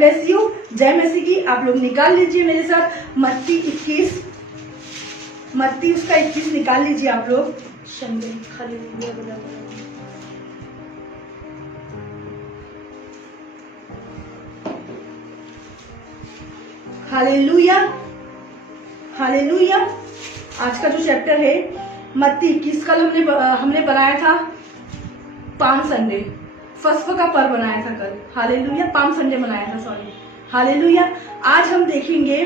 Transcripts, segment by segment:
Bless you. जय मसीह की। आप लोग निकाल लीजिए मेरे साथ मत्ती 21, मत्ती उसका 21 निकाल लीजिए आप लोग। Hallelujah, hallelujah. आज का जो चैप्टर है मत्ती 21, कल हमने बनाया था पाम संडे, फसह का पर्व बनाया था कल। हालेलुया, पाम संडे बनाया था, सॉरी। हालेलुया। आज हम देखेंगे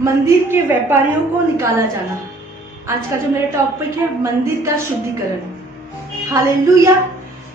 मंदिर के व्यापारियों को निकाला जाना। आज का जो मेरा टॉपिक है मंदिर का शुद्धिकरण। हालेलुया।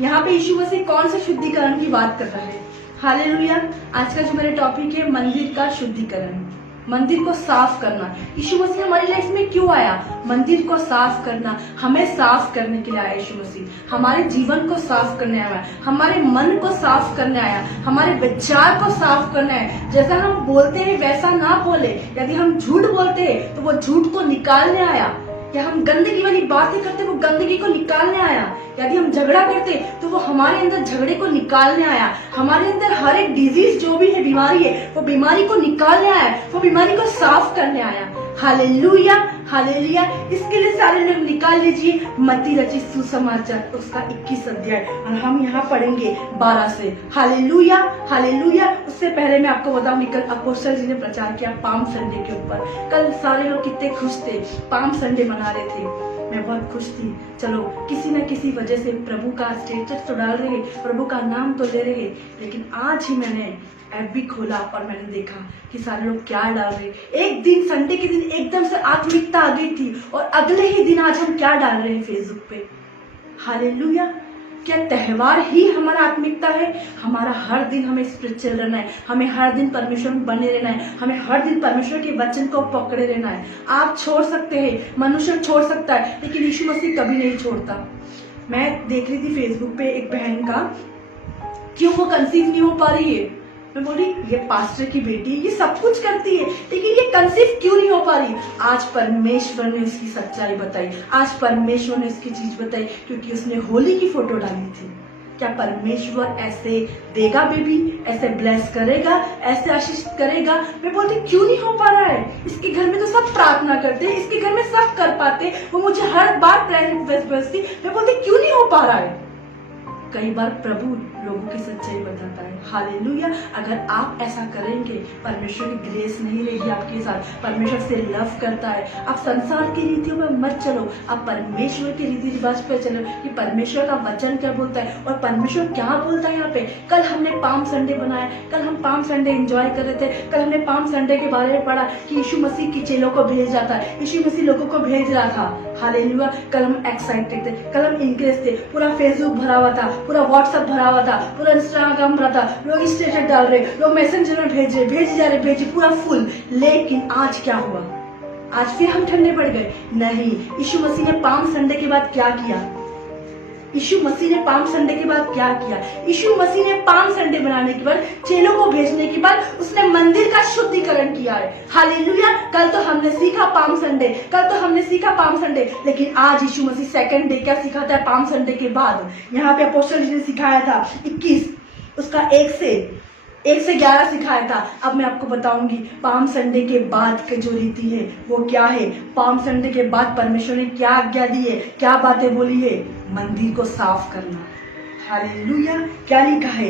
यहाँ पे यीशु मसीह कौन से शुद्धिकरण की बात कर रहा है? हालेलुया। आज का जो मेरा टॉपिक है मंदिर का शुद्धिकरण, मंदिर को साफ करना। यीशु मसीह हमारी लाइफ में क्यों आया? मंदिर को साफ करना, हमें साफ करने के लिए आया यीशु मसीह। हमारे जीवन को साफ करने आया, हमारे मन को साफ करने आया, हमारे विचार को साफ करने आया। जैसा हम बोलते हैं वैसा ना बोले। यदि हम झूठ बोलते हैं तो वो झूठ को निकालने आया। या हम गंदगी वाली बातें करते वो गंदगी को निकालने आया। यदि हम झगड़ा करते तो वो हमारे अंदर झगड़े को निकालने आया। हमारे अंदर हर एक डिजीज जो भी है, बीमारी है, वो बीमारी को निकालने आया, वो बीमारी को साफ करने आया। Hallelujah, hallelujah. इसके लिए सारे लोग निकाल लीजिए मत्ती रचित सुसमाचार उसका 21 अध्याय, और हम यहाँ पढ़ेंगे 12 से। Hallelujah, hallelujah. उससे पहले मैं आपको बताऊंगी, कल अपोस्टल जी ने प्रचार किया पाम संडे के ऊपर। कल सारे लोग कितने खुश थे, पाम संडे मना रहे थे। मैं बहुत खुश थी। चलो, किसी न किसी वजह से प्रभु का स्टेटस तो डाल रहे, प्रभु का नाम तो ले रहे, लेकिन आज ही मैंने ऐप भी खोला और मैंने देखा कि सारे लोग क्या डाल रहे। एक दिन संडे के दिन एकदम से आत्मिकता आ गई थी, और अगले ही दिन आज हम क्या डाल रहे हैं फेसबुक पे। हालेलुया। क्या त्योहार ही हमारा आत्मिकता है? हमारा हर दिन हमें स्पिरिचुअल रहना है, हमें हर दिन परमेश्वर में बने रहना है, हमें हर दिन परमेश्वर के वचन को पकड़े रहना है। आप छोड़ सकते हैं, मनुष्य छोड़ सकता है, लेकिन यीशु मसीह कभी नहीं छोड़ता। मैं देख रही थी फेसबुक पे एक बहन का, क्यों वो कंसीव नहीं हो पा रही है। मैं बोली ये पास्टर की बेटी, ये सब कुछ करती है, लेकिन ये कंसीव क्यों नहीं हो पा रही? आज परमेश्वर ने उसकी सच्चाई बताई, आज परमेश्वर ने उसकी चीज बताई, क्योंकि उसने होली की फोटो डाली थी। क्या परमेश्वर ऐसे देगा बेबी, ऐसे ब्लेस करेगा, ऐसे आशीष करेगा? मैं बोलती क्यों नहीं हो पा रहा है? इसके घर में तो सब प्रार्थना करते हैं, इसके घर में सब कर पाते, वो मुझे हर बार प्रेयर रिक्वेस्ट भेजती। मैं बोलती क्यों नहीं हो पा रहा है? कई बार प्रभु लोगों की सच्चाई बताता है। हालेलुया। अगर आप ऐसा करेंगे, परमेश्वर की ग्रेस नहीं रहेगी आपके साथ। परमेश्वर से लव करता है। आप संसार की रीतियों में मत चलो, आप परमेश्वर के रीति रिवाज पे चलो कि परमेश्वर का वचन क्या बोलता है और परमेश्वर क्या बोलता है। यहाँ पे कल हमने पाम संडे बनाया, कल हम पाम संडे एंजॉय कर रहे थे। कल हमने पाम संडे के बारे में पढ़ा कि यीशु मसीह की चेलों को भेज जाता है, यीशु मसीह लोगों को भेज रहा था। हालेलुया। कल हम एक्साइटेड थे, कल हम इंक्रेज थे, पूरा फेसबुक भरा हुआ था, पूरा व्हाट्सएप भरा हुआ था, पूरा इंस्टाग्राम भरा था, लोग स्टेटस डाल रहे, लोग मैसेंजर में भेजे जा रहे, पूरा फुल। लेकिन आज क्या हुआ? आज फिर हम ठंडे पड़ गए? नहीं। यीशु मसीह ने पाम संडे के बाद क्या किया? यीशु मसीह ने पाम संडे के बाद क्या किया? यीशु मसीह ने पाम संडे बनाने के बाद, चेलों को भेजने के बाद, उसने मंदिर का शुद्धिकरण किया है। हालेलुया। कल तो हमने सीखा पाम संडे, कल तो हमने सीखा पाम संडे, लेकिन आज यीशु मसीह सेकंड डे क्या सिखाता है पाम संडे के बाद? यहाँ पे अपोस्टल जी ने सिखाया था 21, उसका 1 से 11 सिखाया था। अब मैं आपको बताऊंगी पाम संडे के बाद की जो रीति है वो क्या है। पाम संडे के बाद परमेश्वर ने क्या आज्ञा दी है, क्या बातें बोली है? मंदिर को साफ करना। हालेलुया। क्या लिखा है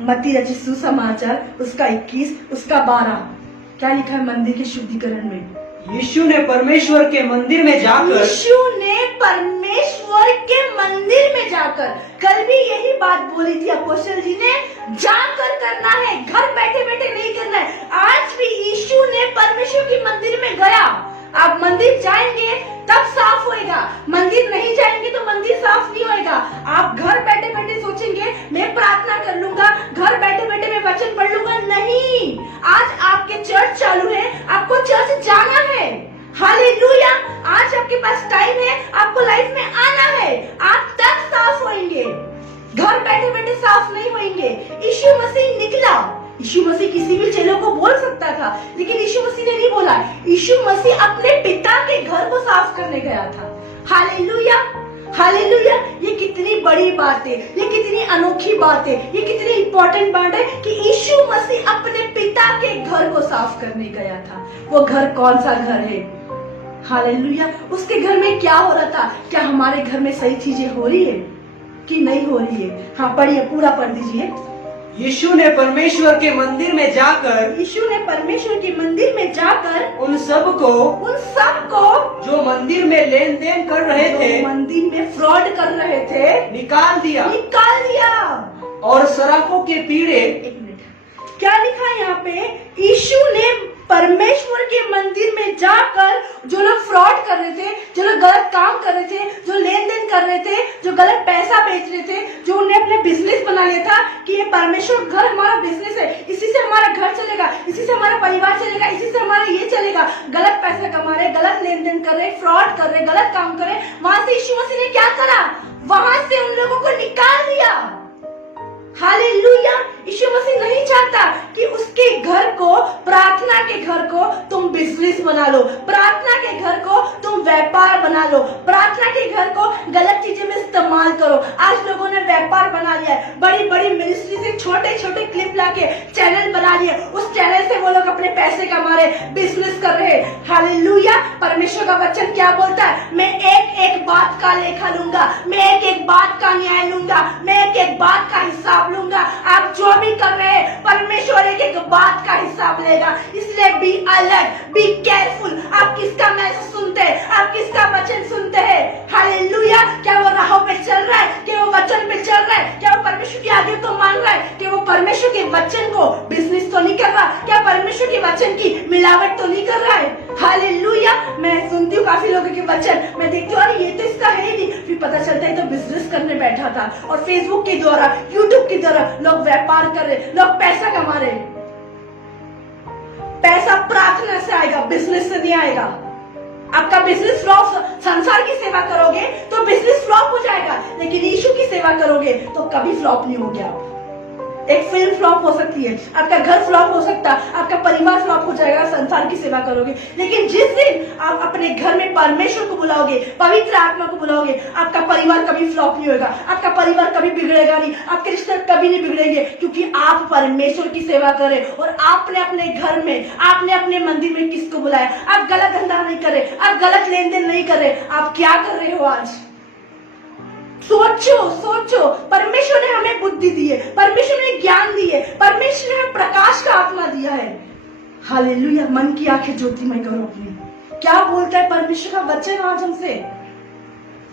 मत्ती रचित सुसमाचार उसका 21 उसका 12? क्या लिखा है मंदिर के शुद्धिकरण में? यीशु ने परमेश्वर के मंदिर में जाकर, यीशु ने परमेश्वर के मंदिर में जाकर, कल भी यही बात बोली थी अपोस्टल जी ने, जाकर करना है, घर बैठे बैठे नहीं करना है। आज भी यीशु ने परमेश्वर के मंदिर में गया। आप मंदिर जाएंगे तब साफ होएगा, मंदिर नहीं जाएंगे तो मंदिर साफ नहीं होएगा। आप घर बैठे बैठे सोचेंगे मैं प्रार्थना कर लूंगा, घर बैठे बैठे मैं वचन पढ़ लूंगा, नहीं। आज आपके चर्च चालू है, आपको चर्च जाना है। हालेलुया। आज आपके पास टाइम है, आपको लाइफ में आना है, आप तब साफ होंगे, घर बैठे बैठे साफ नहीं होंगे। यीशु मसीह निकला, यीशु मसीह किसी भी चेलों को बोल सकता था, लेकिन यीशु मसीह ने नहीं बोला। यीशु मसीह अपने पिता के घर को साफ करने गया था। हालेलुया। हालेलुया। ये कितनी बड़ी बात है, ये कितनी अनोखी बात है, ये कितनी इंपॉर्टेंट बात है कि यीशु मसीह अपने पिता के घर को साफ करने गया था। वो घर कौन सा घर है? हालेलुया। उसके घर में क्या हो रहा था? क्या हमारे घर में सही चीजें हो रही है कि नहीं हो रही है? हाँ पढ़िए, पूरा पढ़ दीजिए। यीशु ने परमेश्वर के मंदिर में जाकर यीशु ने परमेश्वर के मंदिर में जाकर उन सबको जो मंदिर में लेन देन कर रहे थे, मंदिर में फ्रॉड कर रहे थे, निकाल दिया और सराफों के पीड़े। एक मिनट, क्या लिखा है यहाँ पे? यीशु ने परमेश्वर के मंदिर में जाकर जो लोग फ्रॉड कर रहे थे, जो लोग गलत काम कर रहे थे, जो लेन देन कर रहे थे, जो गलत पैसा बेच रहे थे, जो उन्हें अपने बिजनेस बना लिया था कि ये परमेश्वर घर हमारा बिजनेस है, इसी से हमारा घर चलेगा, इसी से हमारा परिवार चलेगा, इसी से हमारा ये चलेगा। गलत पैसा कमा रहे, गलत लेन देन कर रहे, फ्रॉड कर रहे, गलत काम कर रहे। वहां से यीशु मसीह ने क्या करा? वहां से उन लोगों को निकाल दिया। हालेलुया। यीशु मसीह नहीं चाहता कि उसके घर को, प्रार्थना के घर को तुम बिजनेस बना लो, प्रार्थना के घर को तुम व्यापार बना लो, प्रार्थना के घर को गलत चीजें में इस्तेमाल करो। आज लोगों ने व्यापार बना लिया है, बड़ी बड़ी मिनिस्ट्री से छोटे छोटे क्लिप लाके चैनल बना लिए, उस चैनल से वो लोग अपने पैसे कमा रहे, बिजनेस कर रहे। हालेलुया। परमेश्वर का वचन क्या बोलता है? मैं एक एक बात का लेखा लूंगा, मैं एक एक बात का न्याय लूंगा, मैं एक एक बात का हिसाब लूंगा। आप जो भी कर रहे हैं, परमेश्वर एक एक बात का हिसाब लेगा। इसलिए बी अलर्ट, बी केयरफुल। आप किसका मैसेज सुनते हैं? आप किसका वचन सुनते हैं? हालेलुया। क्या वो राहों पे चल रहा है? क्या वो वचन पे चल रहा है? क्या वो परमेश्वर की आज्ञा को मान रहा है? क्या वो परमेश्वर के वचन को बिजनेस तो नहीं कर रहा? क्या परमेश्वर के वचन की मिलावट तो नहीं कर रहा है? हालेलुया। मैं सुनती हूँ काफी लोगों के वचन, मैं देखती हूँ अरे ये तो इसका है ही नहीं, फिर पता चलता है तो बिजनेस करने बैठा था। और फेसबुक के द्वारा, यूट्यूब के द्वारा लोग व्यापार कर रहे, लोग पैसा कमा रहे। पैसा प्रार्थना से आएगा, बिजनेस से नहीं आएगा। आपका बिजनेस फ्लॉप, संसार की सेवा करोगे तो बिजनेस फ्लॉप हो जाएगा, लेकिन यीशु की सेवा करोगे तो कभी फ्लॉप नहीं होगे आप। एक फिल्म फ्लॉप हो सकती है, आपका घर फ्लॉप हो सकता है, आपका परिवार फ्लॉप हो जाएगा, संसार की सेवा करोगे, लेकिन जिस दिन आप अपने घर में परमेश्वर को बुलाओगे, पवित्र आत्मा को बुलाओगे, आपका परिवार कभी फ्लॉप नहीं होगा, आपका परिवार कभी बिगड़ेगा नहीं, आपके रिश्ते कभी नहीं बिगड़ेंगे, क्योंकि आप परमेश्वर की सेवा करें। और आपने अपने घर में, आपने अपने मंदिर में किसको बुलाया? आप गलत धंधा नहीं करे, आप गलत लेन देन नहीं कर रहे, आप क्या कर रहे हो आज? सोचो सोचो। परमेश्वर ने हमें बुद्धि दी है, परमेश्वर ने ज्ञान दी है, परमेश्वर ने हमें प्रकाश का आत्मा दिया है। हालेलुया। मन की आंखें ज्योतिमय करो अपनी। क्या बोलता है परमेश्वर का वचन आज हमसे?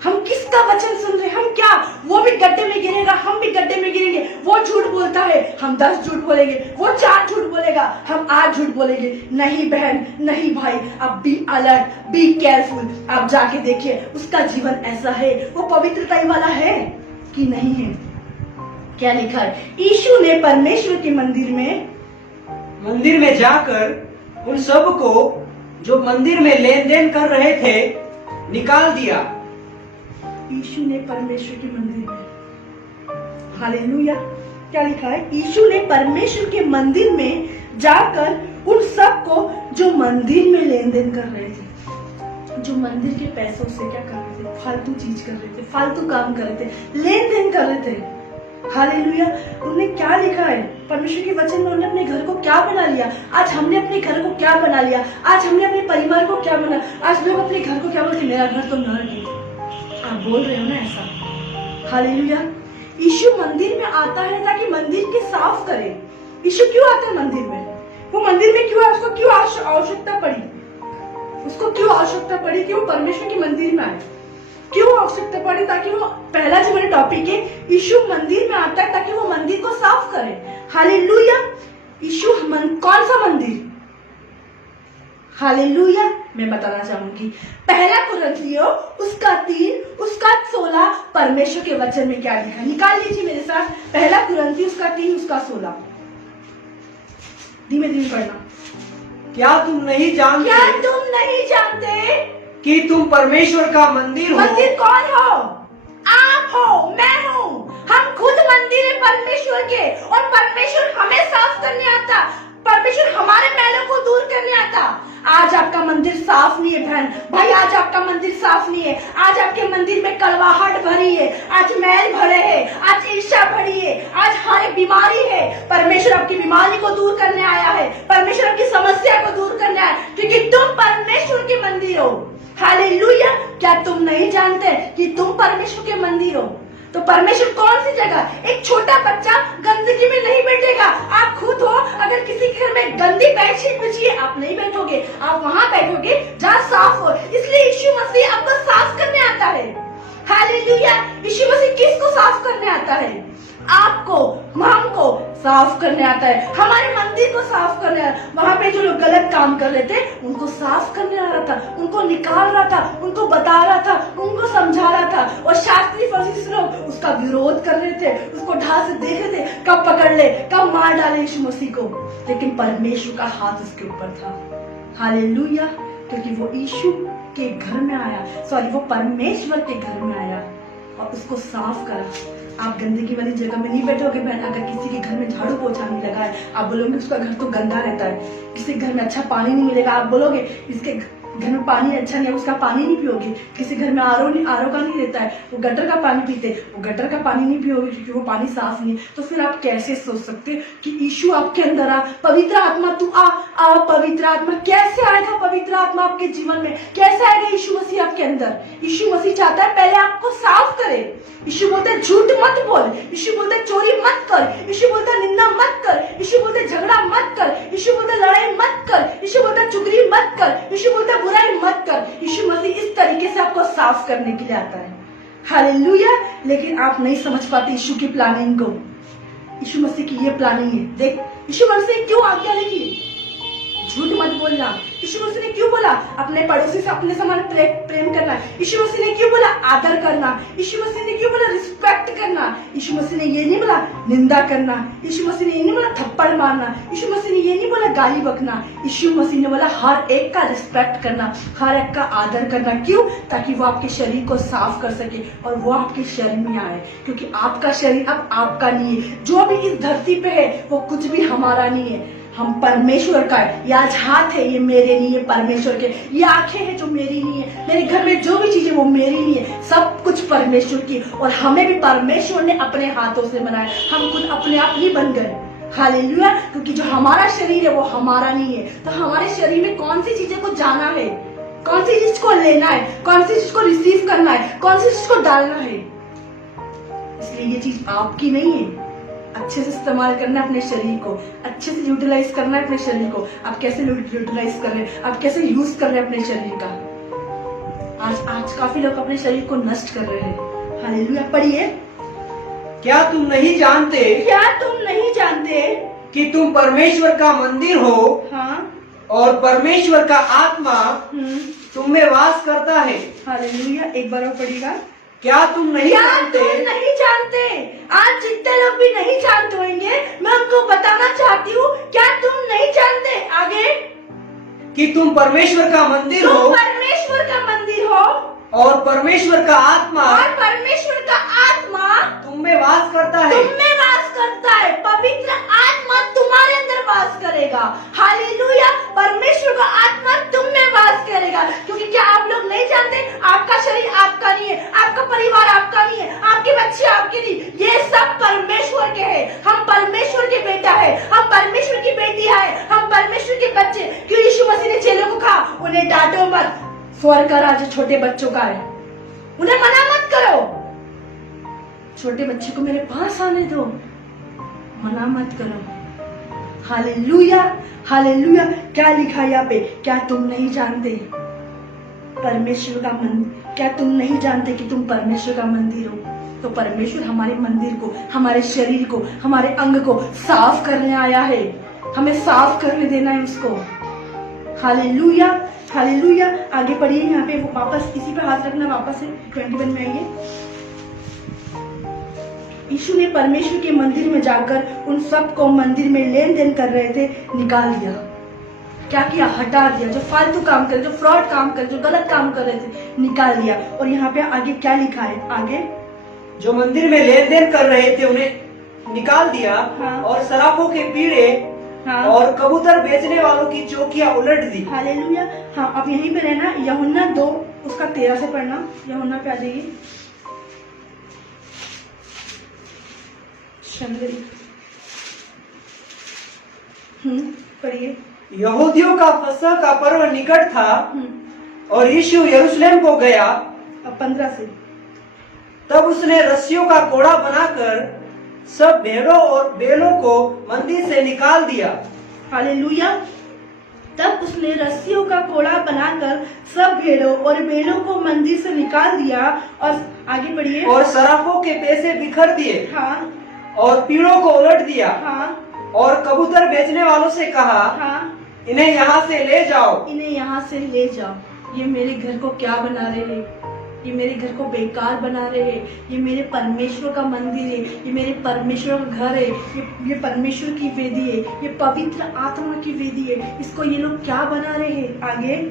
हम किसका वचन सुन रहे? हम क्या, वो भी गड्ढे में गिरेगा, हम भी गड्ढे में गिरेंगे। वो झूठ बोलता है, हम 10 झूठ बोलेंगे, वो 4 झूठ बोलेगा, हम 8 झूठ बोलेंगे। नहीं बहन, नहीं भाई, आप बी अलर्ट, बी केयरफुल। आप जाके देखिए उसका जीवन ऐसा है, वो पवित्रता वाला है कि नहीं है। क्या लिखा है? यीशु ने परमेश्वर के मंदिर में जाकर उन सबको जो मंदिर में लेन देन कर रहे थे, निकाल दिया। यीशु ने परमेश्वर के मंदिर में, हालेलुया। क्या लिखा है? यीशु ने परमेश्वर के मंदिर में जाकर उन सबको जो मंदिर में लेन देन कर रहे थे, जो मंदिर के पैसों से क्या कर रहे थे? फालतू चीज कर रहे थे, फालतू काम कर रहे थे, लेन देन कर रहे थे। हालेलुया। उन्होंने क्या लिखा है परमेश्वर के वचन में? उन्होंने अपने घर को क्या बना लिया? आज हमने अपने घर को क्या बना लिया? आज हमने अपने परिवार को क्या बना? आज लोग अपने घर को क्या बोलते? मेरा घर तो नर्क है। आप बोल रहे हो ना ऐसा? हालेलुया। यीशु मंदिर में आता है ताकि मंदिर के साफ करे। यीशु क्यों आता है मंदिर में? वो मंदिर में क्यों, उसको क्यों आवश्यकता पड़ी? उसको क्यों आवश्यकता पड़ी कि वो परमेश्वर के मंदिर में आए? क्यों आवश्यकता पड़ी? ताकि वो, पहला जो मेरा टॉपिक है, यीशु मंदिर में आता है ताकि वो मंदिर को साफ करे। हालेलुया। यीशु कौन सा मंदिर? हालेलुया। मैं बताना चाहूंगी, पहला कुरिन्थियों उसका 3 उसका 16 परमेश्वर के वचन में क्या लिखा? निकाल लीजिए मेरे साथ। पहला कुरिन्थियों उसका 3 उसका 16। धीमे धीमे पढ़ना। क्या तुम नहीं जानते कि तुम परमेश्वर का मंदिर हो? मंदिर कौन हो? आप हो, मैं हूँ। हम खुद मंदिर है परमेश्वर के, और परमेश्वर हमें साफ करने आता, परमेश्वर हमारे मैलों को दूर करने आता। आज आपका मंदिर साफ नहीं है बहन भाई, आज आपका मंदिर साफ साफ नहीं है। आज आपके मंदिर में कड़वाहट भरी है, आज मैल भरे है, आज ईर्ष्या भरी है, आज हर एक बीमारी है। परमेश्वर आपकी बीमारी को दूर करने आया है, परमेश्वर आपकी समस्या को दूर करने आया, क्योंकि तुम परमेश्वर के मंदिर हो। हालेलुया। क्या तुम नहीं जानते कि तुम परमेश्वर के मंदिर हो? तो परमेश्वर कौन सी जगह? एक छोटा बच्चा गंदगी में नहीं बैठेगा। आप खुद हो, अगर किसी घर में गंदी बेडशीट बिछी है, आप नहीं बैठोगे, आप वहां बैठोगे जहां साफ हो। इसलिए यीशु मसीह आपको साफ करने आता है। हालेलुया। यीशु मसीह किसको साफ करने आता है? आपको, हमको साफ करने आता है, हमारे मंदिर को साफ करने आता है। वहां पे जो लोग गलत काम कर रहे थे उनको साफ करने आ रहा था, उनको निकाल रहा था, उनको बता रहा था, उनको समझा रहा था। और शास्त्री फरीसी लोग उसका विरोध कर रहे थे, उसको ढाल से देख रहे थे, कब पकड़ ले, कब मार डाले यीशु मसीह को। लेकिन परमेश्वर का हाथ उसके ऊपर था। हालेलुया। क्योंकि वो यीशु के घर में आया, वो परमेश्वर के घर में आया और उसको साफ करा। आप गंदगी वाली जगह में नहीं बैठोगे बहन। अगर किसी के घर में झाड़ू पोछा नहीं लगा है, आप बोलोगे उसका घर तो गंदा रहता है। किसी घर में अच्छा पानी नहीं मिलेगा, आप बोलोगे इसके घर में पानी अच्छा नहीं है, उसका पानी नहीं पियोगे। किसी घर में आरो का नहीं रहता है, वो गटर का पानी पीते, वो गटर का पानी नहीं पियोगे क्योंकि वो पानी साफ नहीं है। तो फिर आप कैसे सोच सकते कि यीशु आपके अंदर आ, पवित्र आत्मा तू आ पवित्र आत्मा कैसे आएगा? पवित्र आत्मा आपके जीवन में कैसे आएगा? यीशु मसीह आपके अंदर। यीशु मसीह चाहता है पहले आपको साफ करे। यीशु बोलते झूठ मत बोल, यीशु बोलते चोरी मत कर, यीशु बोलते निंदा मत कर, यीशु बोलते झगड़ा मत कर, यीशु बोलते लड़ाई मत कर, यीशु बोलते चुगली मत कर, यीशु बोलते बुराई मत कर। यीशु मसीह इस तरीके से आपको साफ करने के लिए आता है। हालेलुया। लेकिन आप नहीं समझ पाते यीशु की प्लानिंग को। यीशु मसीह की ये प्लानिंग है। देख यीशु मसीह क्यों आज्ञा लिखी? झूठ मत बोलना। यीशु मसीह ने क्यों बोला अपने पड़ोसी से अपने समान प्रेम करना? यीशु मसीह ने क्यों बोला आदर करना? यीशु मसीह ने क्यों बोला रिस्पेक्ट करना? यीशु मसीह ने ये नहीं बोला निंदा करना। यीशु मसीह ने ये नहीं बोला थप्पड़ मारना। यीशु मसीह ने ये नहीं बोला गाली बकना। यीशु मसीह ने बोला हर एक का रिस्पेक्ट करना, हर एक का आदर करना। क्यों? ताकि वो आपके शरीर को साफ कर सके और वो आपके शरीर में आए। क्योंकि आपका शरीर अब आपका नहीं है। जो भी इस धरती पे है वो कुछ भी हमारा नहीं है, हम परमेश्वर का है। ये आज हाथ है, ये मेरे नहीं है, परमेश्वर के। ये आंखें हैं जो मेरी नहीं है, मेरे घर में जो भी चीजें वो मेरी नहीं है, सब कुछ परमेश्वर की। और हमें भी परमेश्वर ने अपने हाथों से बनाया, हम खुद अपने आप नहीं बन गए। हालेलुया। क्योंकि जो हमारा शरीर है वो हमारा नहीं है। तो हमारे शरीर में कौन सी चीजें को जाना है, कौन सी चीज को लेना है, कौन सी चीज को रिसीव करना है, कौन सी चीज को डालना है। इसलिए ये चीज आपकी नहीं है। अच्छे से इस्तेमाल करना है अपने शरीर को, अच्छे से यूटिलाइज करना है अपने शरीर को। आप कैसे यूटिलाइज कर रहे हैं, आप कैसे यूज कर रहे हैं अपने शरीर का। आज काफी लोग अपने शरीर को नष्ट कर रहे हैं। हालेलुया। पढ़िए। क्या तुम नहीं जानते कि तुम परमेश्वर का मंदिर हो? हाँ। और परमेश्वर का आत्मा तुम में वास करता है। हालेलुया। एक बार और पढ़िएगा। क्या तुम नहीं जानते? आज जितने लोग भी नहीं जानते होंगे, मैं उनको बताना चाहती हूँ, क्या तुम नहीं जानते आगे कि तुम परमेश्वर का मंदिर हो और परमेश्वर का आत्मा तुम में वास करता है। पवित्र आत्मा तुम्हारे अंदर वास करेगा। हालेलुया। परमेश्वर का आत्मा तुम में वास करेगा। क्योंकि क्या आप लोग नहीं जानते आपका शरीर आपका नहीं है, आपका परिवार आपका नहीं है, आपके बच्चे आपके नहीं, ये सब परमेश्वर के हैं। हम परमेश्वर के बेटा है, हम परमेश्वर की बेटी है, हम परमेश्वर के बच्चे। क्यों यीशु मसीह ने चेलों को कहा उन्हें डांटो मत, स्वर्ग का राज्य छोटे बच्चों का है, उन्हें मना मत करो। छोटे बच्चे को मेरे पास आने दो, मना मत करो। हालेलुया। हालेलुया। क्या लिखा है यहाँ पे? क्या तुम नहीं जानते परमेश्वर का मंदिर? क्या तुम नहीं जानते कि तुम परमेश्वर का मंदिर हो? तो परमेश्वर हमारे मंदिर को, हमारे शरीर को, हमारे अंग को साफ करने आया है। हमें साफ करने देना है उसको। हालेलुया। हालेलुया। आगे पढ़िए। यहाँ पे वो वापस इसी पे हाथ रखना, वापस 21 में आइए। यीशु ने परमेश्वर के मंदिर में जाकर उन सब को मंदिर में लेन देन कर रहे थे निकाल दिया। क्या किया? हटा दिया। जो फालतू काम कर, जो फ्रॉड काम कर, जो गलत काम कर रहे थे, निकाल दिया। और यहाँ पे आगे क्या लिखा है? आगे जो मंदिर में लेन देन कर रहे थे उन्हें निकाल दिया। हाँ। और सराफों के पीड़े, हाँ। और कबूतर बेचने वालों की चौकियां उलट दी। हालेलुया। हाँ, अब यहीं पे रहना। यूहन्ना 2 उसका 13 से पढ़ना, यूहन्ना पे आ जाइए। पढ़िए। यहूदियों का फसह का पर्व निकट था हम्म, और यीशु यरूशलेम को गया। अब 15 से। तब उसने रस्सियों का कोड़ा बनाकर सब भेड़ों और बैलों को मंदिर से निकाल दिया। हालेलुया। तब उसने रस्सियों का कोड़ा बनाकर सब भेड़ों और बैलों को मंदिर से निकाल दिया। और आगे बढ़िए। और सराफों के पैसे बिखर दिए हाँ और पीड़ों को उलट दिया। हाँ और कबूतर बेचने वालों से कहा, हाँ, इन्हें यहाँ से ले जाओ। इन्हें यहाँ से ले जाओ। ये मेरे घर को क्या बना रहे हैं? ये मेरे घर को बेकार बना रहे हैं। ये मेरे परमेश्वर का मंदिर है, ये मेरे परमेश्वर का घर है, ये परमेश्वर की वेदी है, ये पवित्र आत्मा की वेदी है। इसको ये लोग क्या बना रहे हैं? आगे।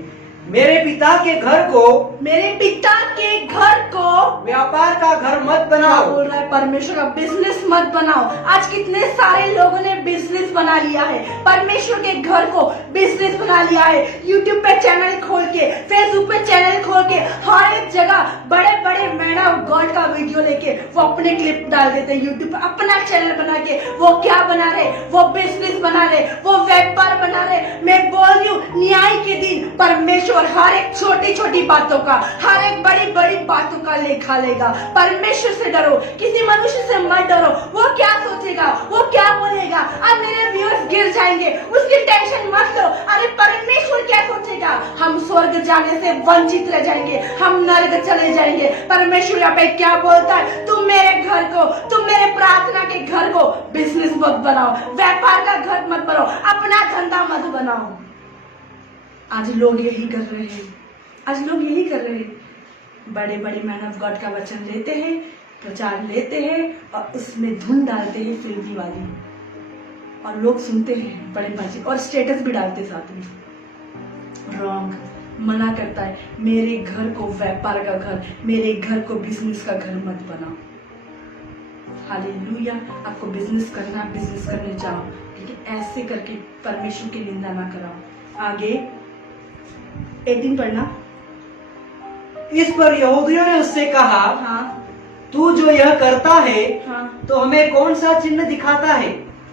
मेरे पिता के घर को, मेरे पिता के घर को व्यापार का घर मत क्या बनाओ। बोल रहा है? परमेश्वर का बिजनेस मत बनाओ। आज कितने सारे लोगों ने बिजनेस बना लिया है, परमेश्वर के घर को बिजनेस बना लिया है। यूट्यूब पे चैनल खोल के, फेसबुक पे चैनल खोल के, हर एक जगह बड़े बड़े मैन ऑफ गॉड का वीडियो लेके वो अपने क्लिप डाल देते हैं यूट्यूब पे, अपना चैनल बना के। वो क्या बना रहे? वो बिजनेस बना रहे, वो व्यापार बना रहे। मैं बोल रही हूँ, न्याय के दिन परमेश्वर हर एक छोटी छोटी बातों का, हर एक बड़ी बड़ी बातों का लेखा लेगा। परमेश्वर से डरो, किसी मनुष्य से मत डरो। वो क्या सोचेगा, वो क्या बोलेगा? अब मेरे व्यूअर्स गिर जाएंगे, उसकी टेंशन मत लो। अरे परमेश्वर क्या सोचेगा? हम स्वर्ग जाने से वंचित रह जाएंगे, हम नरक चले जाएंगे। परमेश्वर यहाँ पे क्या बोलता है? तुम मेरे घर को, तुम मेरे प्रार्थना के घर को बिजनेस मत बनाओ, व्यापार का घर मत बनाओ, अपना धंधा मत बनाओ। आज लोग यही कर रहे हैं, आज लोग यही कर रहे हैं। बड़े बड़े मैन ऑफ गॉड का वचन लेते हैं, प्रचार लेते हैं और उसमें धुन डालते हैं फिल्मी वाली, और लोग सुनते हैं बड़े मजे, और स्टेटस भी डालते साथ में। रॉन्ग। मना करता है, मेरे घर को व्यापार का घर, मेरे घर को बिजनेस का घर मत बनाओ। हालेलुया। आपको बिजनेस करना, बिजनेस करने जाओ, लेकिन ऐसे करके परमेश्वर की निंदा ना कराओ। आगे 18 पढ़ना। इस पर यहूदियों ने उससे कहा, हाँ तू जो यह करता है हाँ। तो हमें कौन सा चिन्ह दिखाता है?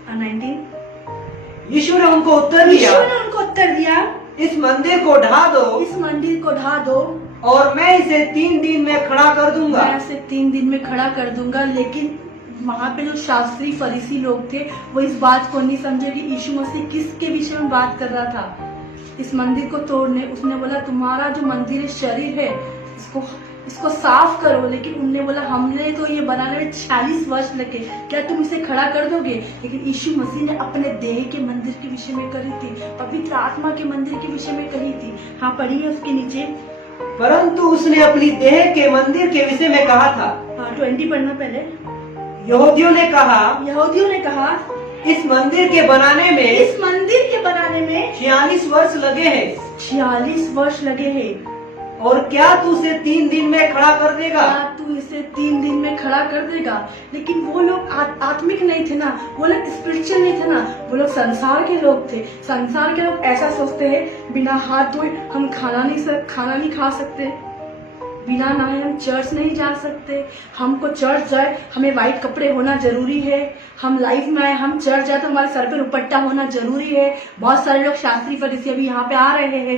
19। यीशु ने उनको उत्तर दिया, यीशु ने उनको उत्तर दिया, इस मंदिर को ढा दो, इस मंदिर को ढा दो और मैं इसे 3 दिन में खड़ा कर दूंगा। मैं इसे 3 दिन में खड़ा कर दूंगा। लेकिन वहाँ पे जो शास्त्री फरीसी लोग थे, वो इस बात को नहीं समझे कि यीशु मसीह किसके विषय में बात कर रहा था। इस मंदिर को तोड़ने, उसने बोला तुम्हारा जो मंदिर है, शरीर है, इसको साफ करो। लेकिन उनने बोला हमने तो ये बनाने में 40 वर्ष लगे, क्या तुम इसे खड़ा कर दोगे? लेकिन यीशु मसीह ने अपने देह के मंदिर के विषय में कही थी, पवित्र आत्मा के मंदिर के विषय में कही थी। हाँ पढ़िए उसके नीचे। परंतु उसने अपनी देह के मंदिर के विषय में कहा था। हाँ 20 पढ़ना पहले। यहूदियों ने कहा, यहूदियों ने कहा, इस मंदिर के बनाने में, इस मंदिर के बनाने में 46 वर्ष लगे हैं। 46 वर्ष लगे हैं, और क्या तू उसे 3 दिन में खड़ा कर देगा? क्या तू इसे 3 दिन में खड़ा कर देगा? लेकिन वो लोग आत्मिक नहीं थे ना, वो लोग स्पिरिचुअल नहीं थे ना, वो लोग संसार के लोग थे। संसार के लोग ऐसा सोचते हैं, बिना हाथ धोए हम खाना नहीं खा सकते, बिना नहाए हम चर्च नहीं जा सकते, हमको चर्च जाए हमें वाइट कपड़े होना जरूरी है, हम लाइफ में आए हम चर्च जाए तो हमारे सर पे दुपट्टा होना जरूरी है। बहुत सारे लोग शास्त्री फरीसी अभी यहाँ पे आ रहे हैं,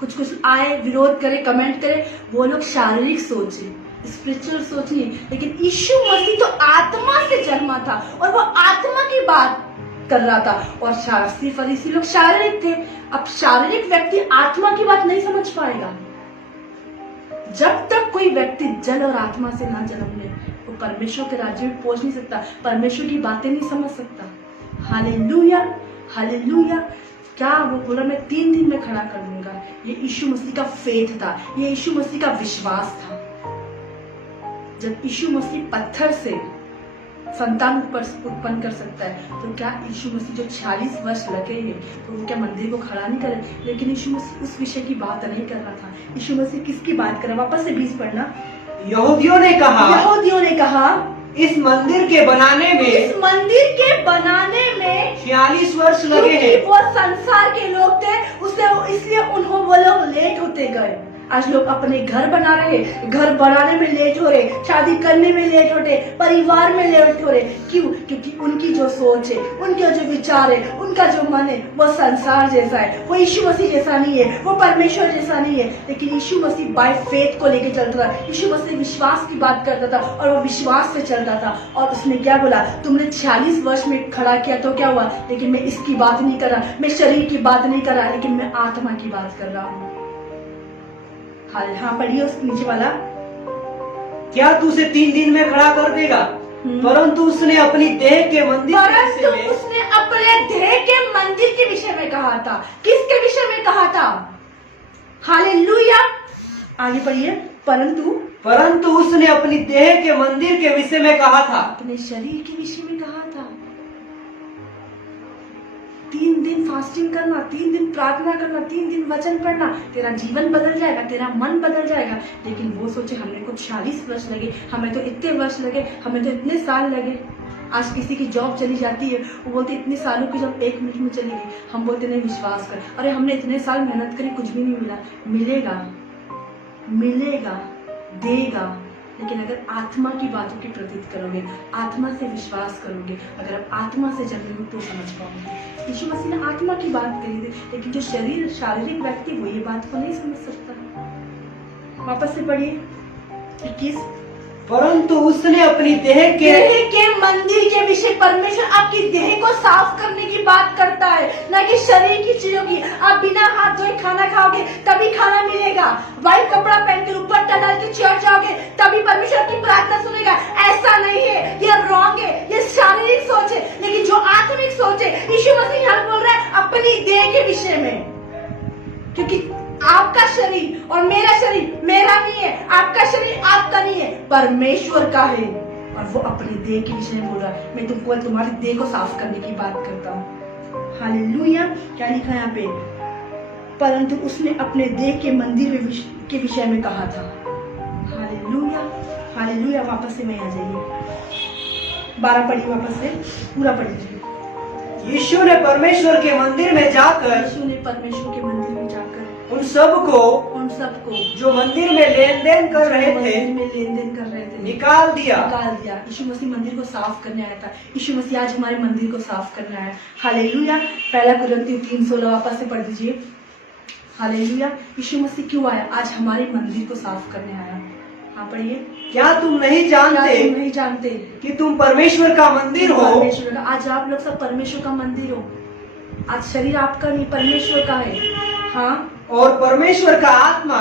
कुछ आए, विरोध करे, कमेंट करे, वो लोग शारीरिक सोच है, स्पिरिचुअल सोच नहीं। लेकिन यीशु मसीह तो आत्मा से जन्मा था और वो आत्मा की बात कर रहा था, और शास्त्री फरीसी लोग शारीरिक थे। अब शारीरिक व्यक्ति आत्मा की बात नहीं समझ पाएगा। जब तक कोई व्यक्ति जल और आत्मा से ना जन्म ले, वो परमेश्वर के राज्य में पहुंच नहीं सकता, परमेश्वर की बातें नहीं समझ सकता। Hallelujah, hallelujah. क्या वो बोला मैं 3 दिन में खड़ा कर दूंगा? ये यीशु मसीह का फेथ था, ये यीशु मसीह का विश्वास था। जब यीशु मसीह पत्थर से संतान उत्पन्न कर सकता है, तो क्या यीशु मसीह जो 46 वर्ष लगे हैं, तो वो क्या मंदिर को खड़ा नहीं करे? लेकिन यीशु मसीह उस विषय की बात नहीं कर रहा था। यीशु मसीह किसकी बात कर रहा? वापस से 20 पढ़ना। यहूदियों ने कहा, यहूदियों ने कहा, इस मंदिर के बनाने में, इस मंदिर के बनाने में 46 वर्ष लगे क्योंकि हैं। वो संसार के लोग थे, इसलिए वो लोग लेट होते गए। आज लोग अपने घर बना रहे, घर बनाने में लेट हो रहे, शादी करने में लेट हो रहे, परिवार में लेट हो रहे। क्यों? क्योंकि उनकी जो सोच है, उनके जो विचार है, उनका जो मन है वो संसार जैसा है, वो यीशु मसीह जैसा नहीं है, वो परमेश्वर जैसा नहीं है। लेकिन यीशु मसीह बाय फेथ को लेके चलता था, यीशु मसीह विश्वास की बात करता था और वो विश्वास से चलता था। और उसने क्या बोला? तुमने 46 वर्ष में खड़ा किया तो क्या हुआ, लेकिन मैं इसकी बात नहीं कर रहा, मैं शरीर की बात नहीं कर रहा, लेकिन मैं आत्मा की बात कर रहा हूँ। हाँ, पढ़िए उस नीचे वाला। क्या तू उसे 3 दिन में खड़ा कर देगा? परंतु उसने अपनी देह के मंदिर के विषय में, उसने अपने देह के मंदिर के विषय में कहा था। किसके विषय में कहा था? हालेलुया। आगे पढ़िए। परंतु उसने अपनी देह के मंदिर के विषय में कहा था, अपने शरीर के विषय में कहा था। 3 दिन फास्टिंग करना, 3 दिन प्रार्थना करना, 3 दिन वचन पढ़ना, तेरा जीवन बदल जाएगा, तेरा मन बदल जाएगा। लेकिन वो सोचे हमने कुछ 40 वर्ष लगे, हमें तो इतने वर्ष लगे, हमें तो इतने साल लगे। आज किसी की जॉब चली जाती है, वो बोलते इतने सालों की जॉब 1 मिनट में चली गई। हम बोलते नहीं, विश्वास कर, अरे हमने इतने साल मेहनत करी, कुछ भी नहीं मिला। मिलेगा, देगा। लेकिन अगर आत्मा की बातों की प्रतीत करोगे, आत्मा से विश्वास करोगे, अगर आप आत्मा से चल रहे हो तो समझ पाओगे। यीशु मसीह ने आत्मा की बात करी थी, लेकिन जो शारीरिक व्यक्ति वो ये बात को नहीं समझ सकता। वापस से पढ़िए 21। परंतु उसने अपनी देह के मंदिर के विषय, परमेश्वर आपकी देह को साफ करने की बात करता है, ना कि शरीर की चीजों की। आप बिना हाथ धोए खाना खाओगे तभी खाना मिलेगा, व्हाइट कपड़ा पहन के ऊपर डाल के चढ़ जाओगे तभी परमेश्वर की प्रार्थना सुनेगा। ऐसा नहीं है, ये रॉन्ग है, ये शारीरिक सोच है। लेकिन जो आत्मिक सोच है, यीशु मसीह यहाँ बोल रहा है अपनी देह के विषय में। क्योंकि आपका शरीर और मेरा शरीर मेरा नहीं है, आपका शरीर आपका नहीं है, परमेश्वर का है। और वो अपनी देह के विषय में बोल रहा है, मैं तुमको तुम्हारी देह को साफ करने की बात करता हूँ। हालेलुया। क्या लिखा है यहाँ पे? परंतु उसने अपने देह के मंदिर के विषय में कहा था। Hallelujah, hallelujah. वापस से मैं आ जाइए, 12 पढ़िए, वापस से पूरा पढ़िए। यीशु ने परमेश्वर के मंदिर में जाकर उन सबको जो मंदिर में लेन देन कर रहे थे निकाल दिया। यीशु मसीह मंदिर को साफ करने आया था। यीशु मसीह आज हमारे मंदिर को साफ करने आया। हालेलुया। 1 कुरिन्थियों 3:16 वापस से पढ़ दीजिए। हालेलुया। यीशु मसीह क्यों आया? आज हमारे मंदिर को साफ करने आया। हाँ, पढ़िए। क्या तुम नहीं जानते कि तुम परमेश्वर का मंदिर हो? परमेश्वर का। आज आप लोग सब परमेश्वर का मंदिर हो। आज शरीर आपका नहीं, परमेश्वर का है। हाँ, और परमेश्वर का आत्मा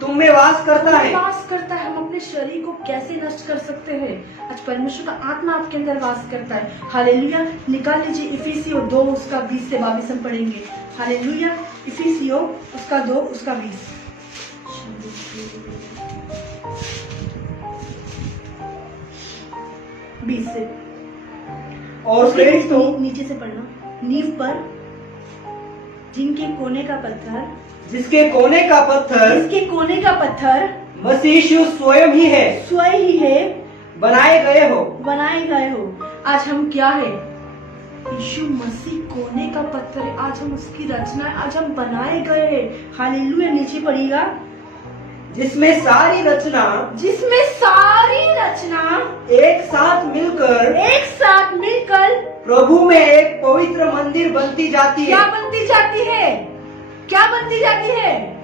तुम में वास करता है। हम अपने शरीर को कैसे नष्ट कर सकते हैं? आज परमेश्वर का आत्मा आपके अंदर वास करता है। हालेलुया। निकाल लीजिए इफिसियों 2 उसका 20 से 22 हम पढ़ेंगे। हालेलुया। इफिसियों उसका 2 उसका 20 से। और नीचे से पढ़ना। नींव पर जिसके कोने का पत्थर मसीह यीशु स्वयं ही है बनाए गए हो। आज हम क्या है? यीशु मसीह कोने का पत्थर है। आज हम उसकी रचना, आज हम बनाए गए हैं। हालेलुया। नीचे पढ़िएगा। जिसमें सारी रचना एक साथ मिलकर प्रभु में एक पवित्र मंदिर बनती जाती है। क्या बनती जाती है?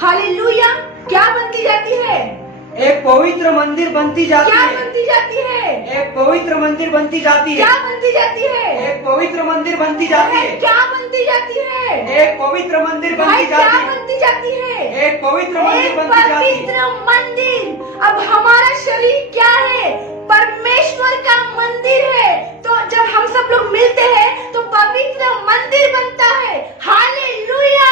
हालेलुया। क्या बनती जाती है? एक पवित्र मंदिर बनती जाती है। क्या बनती जाती है? एक पवित्र मंदिर बनती जाती है। क्या बनती जाती है? एक पवित्र मंदिर बनती जाती है। क्या बनती जाती है? एक पवित्र मंदिर बनती जाती है। क्या बनती जाती है? एक पवित्र मंदिर बनती जाती है। पवित्र मंदिर। अब हमारा शरीर क्या है? परमेश्वर का मंदिर है। तो जब हम सब लोग मिलते हैं तो पवित्र मंदिर बनता है। Hallelujah,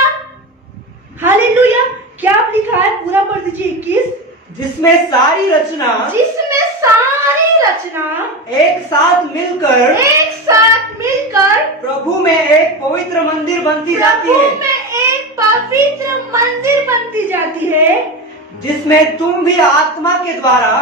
hallelujah. क्या लिखा है? पूरा पढ़ दीजिए। 21। जिसमें सारी रचना एक साथ मिलकर प्रभु में एक पवित्र मंदिर बनती जाती है। एक पवित्र मंदिर बनती जाती है, जिसमें तुम भी आत्मा के द्वारा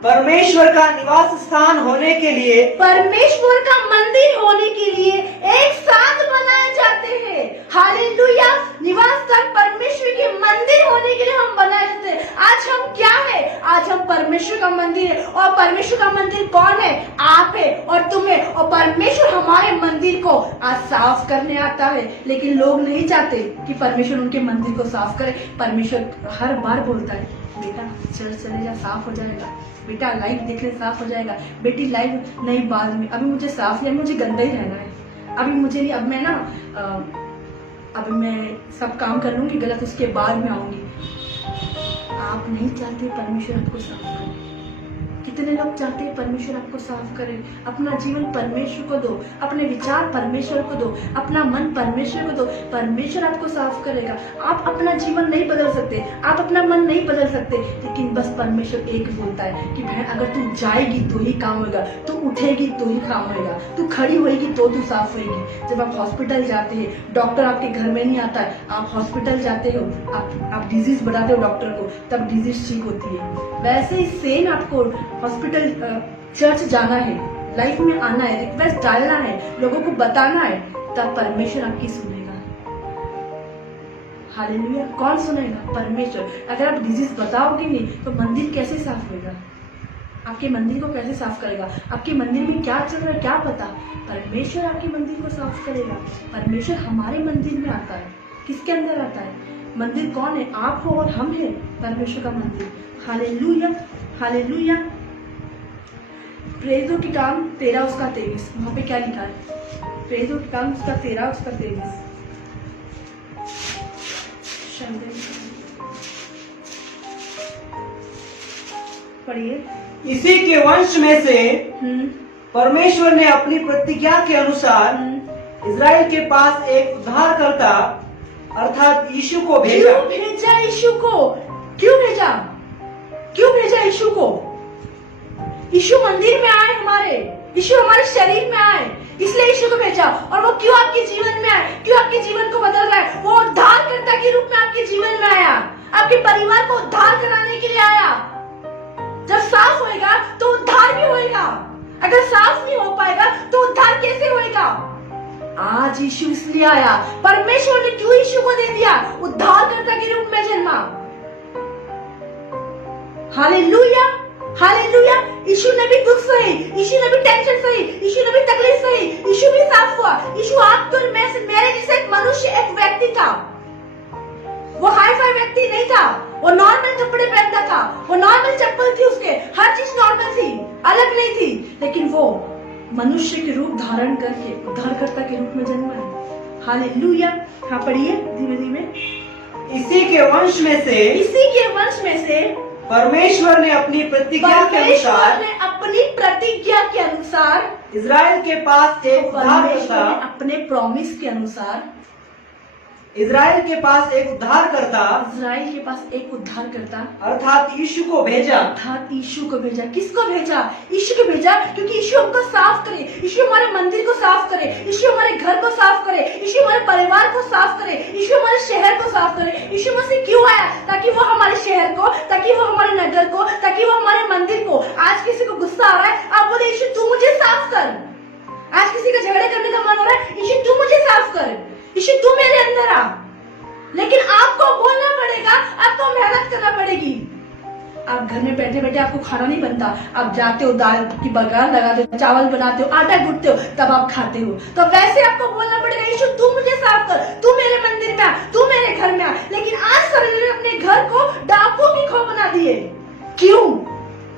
परमेश्वर का निवास स्थान होने के लिए, परमेश्वर का मंदिर होने के लिए एक साथ बनाए जाते हैं। हालेलुया। निवास स्थान परमेश्वर के मंदिर होने के लिए हम बनाए जाते हैं। आज हम क्या है? आज हम परमेश्वर का मंदिर है। और परमेश्वर का मंदिर कौन है? आप है और तुम है। और परमेश्वर हमारे मंदिर को आज साफ करने आता है, लेकिन लोग नहीं चाहते कि परमेश्वर उनके मंदिर को साफ करे। परमेश्वर हर बार बोलता है, बेटा चर्च चले जा, साफ हो जाएगा। बेटा लाइव देख ले, साफ हो जाएगा। बेटी लाइव नहीं, बाद में, अभी मुझे साफ या मुझे गंदा ही रहना है। अभी मुझे नहीं, अब मैं ना अभी मैं सब काम कर लूंगी गलत, उसके बाद में आऊंगी। आप नहीं चाहते परमेश्वर आपको साफ करे। कितने लोग चाहते हैं परमेश्वर आपको साफ करे? अपना जीवन परमेश्वर को दो, अपने विचार परमेश्वर को दो, अपना मन परमेश्वर को दो। परमेश्वर आपको साफ करेगा। आप अपना जीवन नहीं बदल सकते, आप अपना मन नहीं बदल सकते, लेकिन बस परमेश्वर एक बोलता है कि बहन अगर तू जाएगी तो ही काम होगा, तू उठेगी तो ही काम होगा, तू खड़ी होएगी तो तू साफ होएगी। जब आप हॉस्पिटल जाते हैं, डॉक्टर आपके घर में नहीं आता है, आप हॉस्पिटल जाते हो, आप डिजीज बताते हो डॉक्टर को, तब डिजीज ठीक होती है। वैसे ही सेम आपको हॉस्पिटल चर्च जाना है, लाइफ में आना है, रिक्वेस्ट डालना है, लोगों को बताना है, तब परमेश्वर आपकी सुनेगा। हालेलुया। कौन सुनेगा? परमेश्वर। अगर आप डिजीज बताओगे नहीं तो मंदिर कैसे साफ होगा? आपके मंदिर को कैसे साफ करेगा? आपके मंदिर में क्या चल रहा है क्या पता? परमेश्वर आपके मंदिर को साफ करेगा। परमेश्वर हमारे मंदिर में आता है। किसके अंदर आता है? मंदिर कौन है? आप हो और हम है परमेश्वर का मंदिर। Hallelujah, hallelujah. प्रेरितों के काम 13 उसका 23, वहां पे क्या लिखा है? प्रेरितों के काम उसका 13 उसका 23। पढ़िए। इसी के वंश में से परमेश्वर ने अपनी प्रतिज्ञा के अनुसार इज़राइल के पास एक उद्धारकर्ता अर्थात यीशु को भेजा। क्यों भेजा यीशु को? क्यों भेजा? क्यों भेजा यीशु को? यीशु मंदिर में आए हमारे, यीशु हमारे शरीर में आए, इसलिए यीशु को भेजा। और वो क्यों आपके जीवन में आए? क्यों आपके जीवन को बदल रहा है? वो उद्धारकर्ता के रूप में आपके जीवन में आया, आपके परिवार को उद्धार कराने के लिए आया। जब साफ होएगा तो उद्धार भी होएगा। अगर साफ नहीं हो पाएगा तो उद्धार कैसे होएगा? आज यीशु इसलिए आया। परमेश्वर ने क्यों यीशु को दे दिया? उद्धारकर्ता के रूप में जन्मा। Hallelujah, hallelujah. यीशु ने भी दुख सही, यीशु ने भी टेंशन सही, यीशु ने भी तकलीफ सही, यीशु भी साफ हुआ। यीशु आपके और मेरे जैसे एक मनुष्य, एक व्यक्ति था। वो हाई फाई व्यक्ति नहीं था, वो नॉर्मल कपड़े पहनता था, वो नॉर्मल चप्पल थी उसके, हर चीज नॉर्मल थी, अलग नहीं थी, लेकिन वो मनुष्य के रूप धारण करके उद्धारकर्ता के रूप में जन्मा है। हालेलुया। हाँ पढ़िए धीमे धीमे। इसी के वंश में से, इसी के वंश में से परमेश्वर ने अपनी प्रतिज्ञा के अनुसार, अपनी प्रतिज्ञा के अनुसार इज़राइल के पास एक उद्धारकर्ता, अपने प्रॉमिस के अनुसार इज़राइल के पास एक उद्धारकर्ता, इज़राइल के पास एक उद्धारकर्ता अर्थात यीशु को भेजा। अर्थात यीशु को भेजा। किसको भेजा? यीशु को भेजा, क्योंकि यीशु हमको साफ करे, यीशु हमारे मंदिर को साफ करे, यीशु हमारे घर को साफ करे, यीशु हमारे परिवार को साफ करे, यीशु हमारे शहर को साफ करे। यीशु मसीह क्यों आया? ताकि वो हमारे शहर को, ताकि वो हमारे नगर को, ताकि वो हमारे मंदिर को। आज किसी को गुस्सा आ रहा है, आप बोले यीशु तू मुझे साफ कर। आज किसी का झगड़े करने का मन हो रहा है, यीशु तू मुझे साफ कर, यीशु तू मेरे अंदर आ। लेकिन आपको बोलना पड़ेगा, आपको मेहनत करना पड़ेगी। आप घर में बैठे बैठे आपको खाना नहीं बनता, आप जाते हो दाल की बघार लगाते हो, चावल बनाते हो, आटा गूंथते हो, तब आप खाते हो। तो वैसे आपको बोलना पड़ेगा यीशु तू मुझे साफ कर, तू मेरे मंदिर में आ, तू मेरे घर में आ। लेकिन आज सब ने अपने घर को डाकुओं की खो बना दिए। क्यों?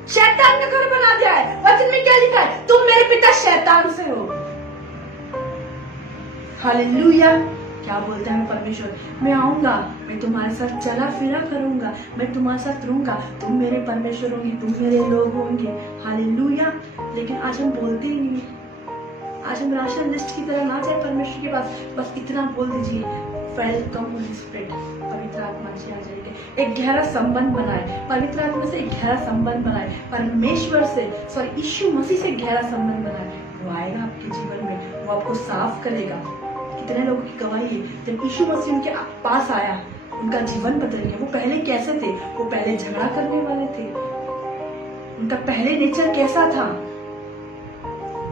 शैतान का घर बना दिया है। वचन में क्या लिखा है? तुम मेरे पिता शैतान से हो। हालेलुया। क्या बोलता है परमेश्वर? मैं आऊंगा, मैं तुम्हारे साथ चला फिरा करूंगा, मैं तुम्हारे साथ रहूंगा, तुम मेरे परमेश्वर होंगे, तुम मेरे लोग होंगे। हालेलुया। लेकिन आज हम बोलते ही नहीं है। आज हम राशन लिस्ट की तरह ना जाए परमेश्वर के पास, बस इतना बोल दीजिए, वेलकम होली स्पिरिट, पवित्र आत्मा जी आ जाएगी। एक गहरा संबंध बनाए, पवित्र आत्मा से एक गहरा संबंध बनाए, परमेश्वर से, सॉरी यीशु मसीह से गहरा संबंध बनाए। वो आएगा आपके जीवन में, वो आपको साफ करेगा। कितने लोगों की गवाही है, जब यीशु मसीह उनके पास आया उनका जीवन बदल गया। वो पहले कैसे थे? वो पहले झगड़ा करने वाले थे, उनका पहले नेचर कैसा था।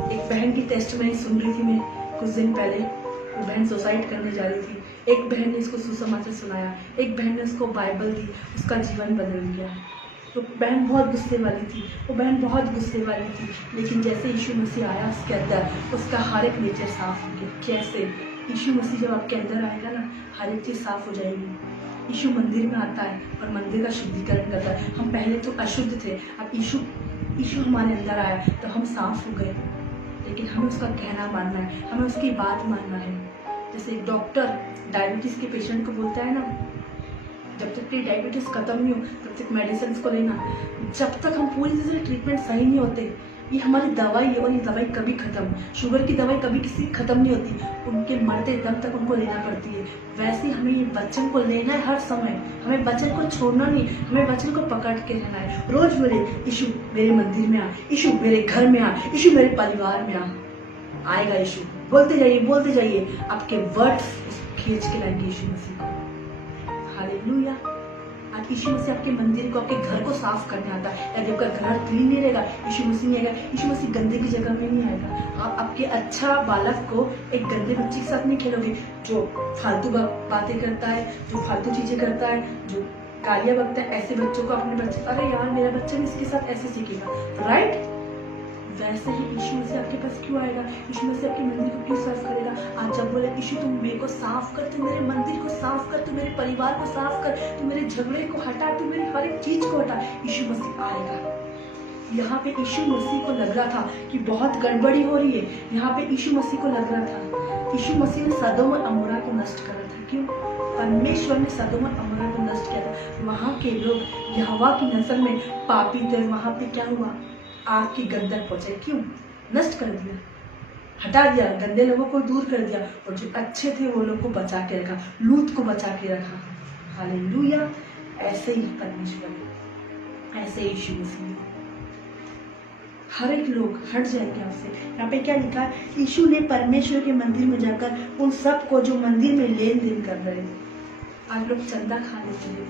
एक बहन की टेस्टमनी सुन रही थी मैं कुछ दिन पहले। वो बहन सुसाइड करने जा रही थी। एक बहन ने इसको सुसमाचार सुनाया, एक बहन ने उसको बाइबल दी, उसका जीवन बदल गया। तो बहन बहुत गुस्से वाली थी, वो बहन बहुत गुस्से वाली थी, लेकिन जैसे यीशु मसीह आया उसके अंदर, उसका हर एक नेचर साफ हो गया। कैसे? यीशु मसीह जब आपके अंदर आएगा ना, हर एक चीज़ साफ हो जाएगी। यीशु मंदिर में आता है और मंदिर का शुद्धिकरण करता है। हम पहले तो अशुद्ध थे, अब यीशु हमारे अंदर आया तो हम साफ हो गए। लेकिन हमें उसका कहना मानना है, हमें उसकी बात मानना है। जैसे एक डॉक्टर डायबिटीज़ के पेशेंट को बोलता है ना, जब तक तेरी डायबिटीज़ खत्म नहीं हो तब तक मेडिसिन को लेना। जब तक हम पूरी तरह से ट्रीटमेंट सही नहीं होते, ये हमारी दवाई है और ये दवाई कभी खत्म, शुगर की दवाई कभी किसी की खत्म नहीं होती, उनके मरते दम तक उनको लेना पड़ती है। वैसे ही हमें ये वचन को लेना है हर समय, हमें वचन को छोड़ना नहीं, हमें वचन को पकड़ के रहना है। रोज बोले, यीशु मेरे मंदिर में आ, यीशु मेरे घर में आ, यीशु मेरे परिवार में आ। आएगा यीशु, बोलते जाइए, आपके वर्ड्स खींच के लाएंगे यीशु मसीह को। हालेलुया। आज यीशु मसीह आपके मंदिर को, आपके घर को साफ करने आता है। यदि आपका घर क्लीन नहीं रहेगा, यीशु मसीह नहीं आएगा। यीशु मसीह गंदे की जगह में नहीं आएगा। आप आपके अच्छा बालक को एक गंदे बच्चे के साथ नहीं खेलोगे, जो फालतू बातें करता है, जो फालतू चीजें करता है, जो गालियां बकता है। ऐसे बच्चों को अपने बच्चे, अरे यार मेरा बच्चा भी इसके साथ ऐसे सीखेगा, राइट? वैसे ही यीशु मसीह आपके पास क्यों आएगा? यीशु मसीह आपके मंदिर को क्यों साफ करेगा? आज जब बोले, यीशु तुम मेरे को साफ कर, तू मेरे मंदिर को साफ कर, तू मेरे परिवार को साफ कर, तू मेरे झगड़े को हटा, तू मेरी हर एक चीज को हटा, यीशु मसीह आएगा। यहाँ पे यीशु मसीह को लग रहा था कि बहुत गड़बड़ी हो रही है। यहाँ पे यीशु मसीह को लग रहा था, यीशु मसीह ने सदोम और अमोरा को नष्ट करा था। क्यों? परमेश्वर ने सदोम और अमोरा को नष्ट किया था। वहाँ के लोग यहोवा की नजर में पापी थे। वहाँ पे क्या हुआ? आग की गंदर पहुंचे। क्यों? नष्ट कर दिया, हटा दिया, गंदे लोगों को दूर कर दिया, और जो अच्छे थे वो लोग को बचा के रखा, लूत को बचा के रखा। हालेलुया। ऐसे ही परमेश्वर, ऐसे यीशु मसीह, हर एक लोग हट जाएंगे आपसे। यहाँ पे क्या लिखा है? यीशु ने परमेश्वर के मंदिर में जाकर उन सब को जो मंदिर में लेन देन कर रहे थे। आज लोग चंदा खा लेते हैं।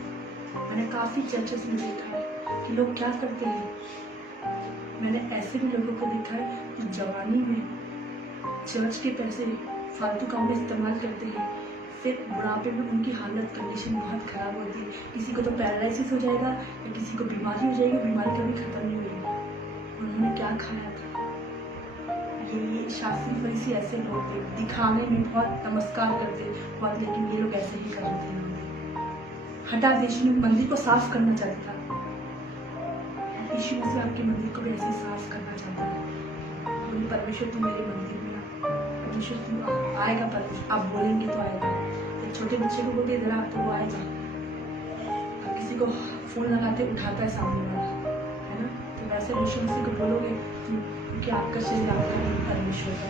मैंने काफी चर्चेस में देखा है कि लोग क्या करते हैं। मैंने ऐसे भी लोगों को देखा है कि जवानी में चर्च के पैसे फालतू काम में इस्तेमाल करते हैं, फिर बुढ़ापे में उनकी हालत कंडीशन बहुत खराब होती है। किसी को तो पैरालिसिस हो जाएगा या किसी को बीमारी हो जाएगी, बीमारी कभी खत्म नहीं होगी। उन्होंने क्या खाया था? ये शास्त्री फरीसी ऐसे लोग थे, दिखाने में बहुत नमस्कार करते बहुत, लेकिन ये लोग ऐसे ही कर रहे थे। हटा देश में मंदिर को साफ करना चाहता था। यीशु मसीह आपके मंदिर को भी ऐसे साफ करना चाहता है। बोले, परमेश्वर तू मेरे मंदिर में आ, परमेश्वर तू आएगा। परमेश्वर आप बोलेंगे तो आएगा। एक छोटे बच्चे को बोलते इधर आ, तो वो आएगा। अब किसी को फोन लगाते उठाता है सामने वाला, है ना? तो वैसे यीशु मसीह को बोलोगे क्योंकि आपका शरीर आपका नहीं, परमेश्वर का।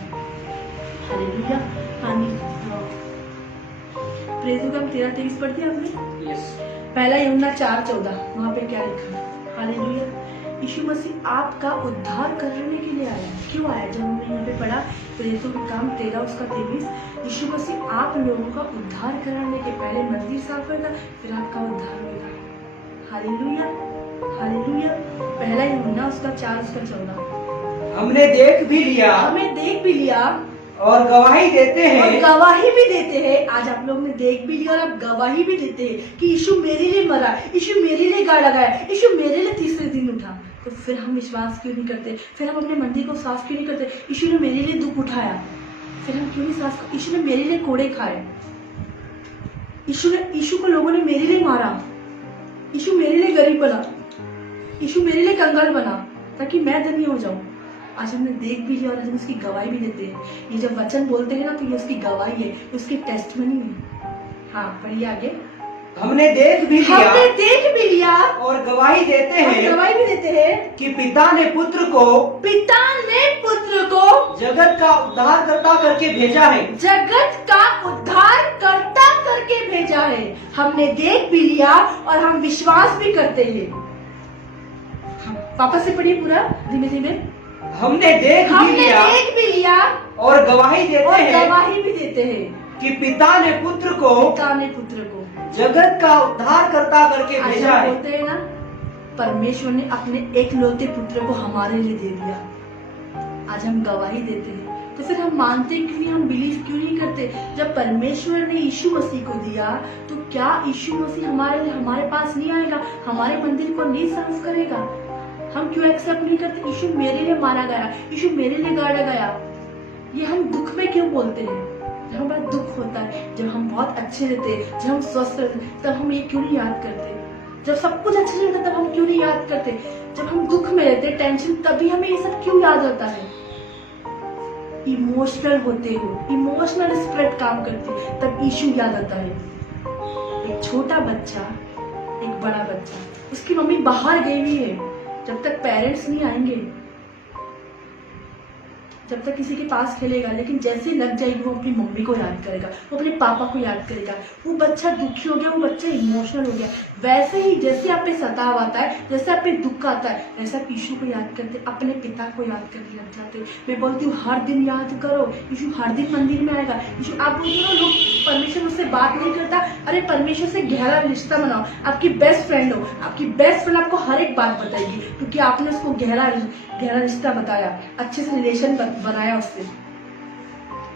हालेलुया। Praise the God. 13-23 पढ़ दिया आपने? यस। पहला यूहन्ना 4:14, वहाँ पे क्या लिखा है? हालेलुया। यीशु मसीह आपका उद्धार करने के लिए आया। क्यों आया? जब हमने यहाँ पे पढ़ा प्रेरितों के काम 13 उसका 23, यीशु मसीह आप लोगों का उद्धार कराने के पहले मंदिर साफ करेगा, फिर आपका उद्धार होगा। Hallelujah, hallelujah. पहला यूहन्ना उसका 4 उसका 14, हमने देख भी लिया, हमें देख भी लिया और गवाही देते हैं, और गवाही भी देते हैं। आज आप लोग ने देख भी लिया और आप गवाही भी देते हैं कि यीशु मेरे लिए मरा, यीशु मेरे लिए गाड़ लगाया, यीशु मेरे लिए तीसरे दिन उठा। तो फिर हम विश्वास क्यों नहीं करते? फिर हम अपने मंदिर को साफ क्यों नहीं करते? यीशु ने मेरे लिए दुख उठाया, फिर हम क्यों नहीं साफ करते? यीशु ने मेरे लिए कोड़े खाए, यीशु को लोगों ने मेरे लिए मारा, यीशु मेरे लिए गरीब बना, यीशु मेरे लिए कंगाल बना ताकि मैं धनी हो जाऊं। आज हमने देख भी लिया और आज हम उसकी गवाही भी देते हैं। ये जब वचन बोलते हैं ना, तो ये उसकी गवाही है, उसकी टेस्टमनी है। हाँ, पढ़िए आगे। हमने देख भी लिया और गवाही देते हैं कि पिता ने पुत्र को जगत का उद्धार करता करके भेजा है। जगत का उद्धार करता करके भेजा है। हमने देख भी लिया और हम विश्वास भी करते हैं। वापस से पढ़िए पूरा धीमे धीमे। हमने देख भी लिया और गवाही भी देते हैं कि पिता ने पुत्र को जगत जगत का उद्धार करता करके भेजा है। बोलते हैं ना, परमेश्वर ने अपने एकलौते पुत्र को हमारे लिए दे दिया। आज हम गवाही देते हैं, तो फिर हम मानते क्यों नहीं, हम बिलीव क्यों नहीं करते? जब परमेश्वर ने यीशु मसीह को दिया, तो क्या यीशु मसीह हमारे लिए हमारे पास नहीं आएगा, हमारे मंदिर को नहीं साफ करेगा? हम क्यों एक्सेप्ट नहीं करते? यीशु मेरे लिए मारा गया, यीशु मेरे लिए गाड़ा गया। ये हम दुख में क्यों बोलते हैं? जब हमारा दुख होता है, जब हम बहुत अच्छे रहते, जब हम स्वस्थ रहते, तब हम ये क्यों नहीं याद करते? जब सब कुछ अच्छा रहता, तब हम क्यों नहीं याद करते? जब हम दुख में रहते, टेंशन, तभी हमें ये सब क्यों याद होता है? इमोशनल होते हो, इमोशनल स्पिरिट काम करती है, तब यीशु याद आता है। एक छोटा बच्चा, एक बड़ा बच्चा, उसकी मम्मी बाहर गई हुई है, जब तक पेरेंट्स नहीं आएंगे, जब तक किसी के पास खेलेगा, लेकिन जैसे ही लग जाएगी वो अपनी मम्मी को याद करेगा, वो अपने पापा को याद करेगा। वो बच्चा दुखी हो गया, वो बच्चा इमोशनल हो गया। वैसे ही जैसे आप पे सताव आता है, जैसे आप पे दुख आता है, वैसे आप यीशु को याद करते, अपने पिता को याद करने लग जाते। मैं बोलती हूँ हर दिन याद करो, यीशु हर दिन मंदिर में आएगा। यीशु, आप बोलते हो लोग परमेश्वर मुझसे बात नहीं करता, अरे परमेश्वर से गहरा रिश्ता बनाओ। आपकी बेस्ट फ्रेंड हो, आपकी बेस्ट फ्रेंड आपको हर एक बात बताएगी, क्योंकि आपने उसको गहरा रिश्ता बताया, अच्छे से रिलेशन बनाया उससे।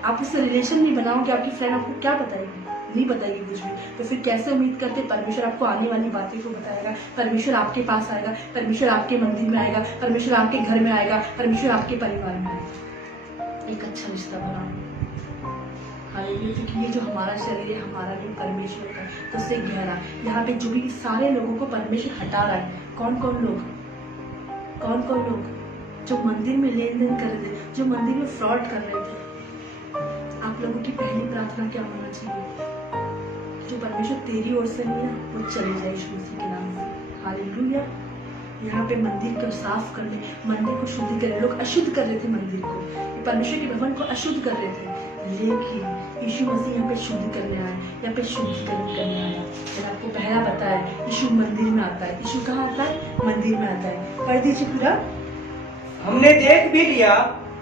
आप उससे रिलेशन नहीं बनाओगे, आपकी फ्रेंड आपको क्या बताएगी? नहीं बताएगी कुछ भी। तो फिर कैसे उम्मीद करते परमेश्वर आपको आने वाली बातें को बताएगा? परमेश्वर आपके पास आएगा, परमेश्वर आपके मंदिर में आएगा, परमेश्वर आपके घर में आएगा, परमेश्वर आपके परिवार में आएगा। एक अच्छा रिश्ता बनाओ। हालेलुया। क्योंकि ये जो हमारा शरीर है, हमारा नहीं, परमेश्वर का, तो उससे गहरा। यहाँ पे जो भी सारे लोगों को परमेश्वर हटा रहा है, कौन कौन लोग? जो मंदिर में लेन देन कर रहे थे, जो मंदिर में फ्रॉड कर रहे थे। आप लोगों की पहली प्रार्थना क्या होना चाहिए? जो परमेश्वर तेरी ओर से नहीं है, वो चले जाए यीशु मसीह के नाम से। हालेलुया। यहाँ पे मंदिर को साफ करने, मंदिर को शुद्ध करने, लोग अशुद्ध कर रहे थे मंदिर को, परमेश्वर के भवन को अशुद्ध कर रहे थे, लेकिन यीशु मसीह यहाँ पे शुद्ध करने आया, यहाँ पे शुद्धिकरण करने आया। मैंने आपको पहला बताया, यीशु मंदिर में आता है। यीशु कहाँ आता है? मंदिर में आता है। पढ़ दीजिए पूरा। हमने देख भी लिया,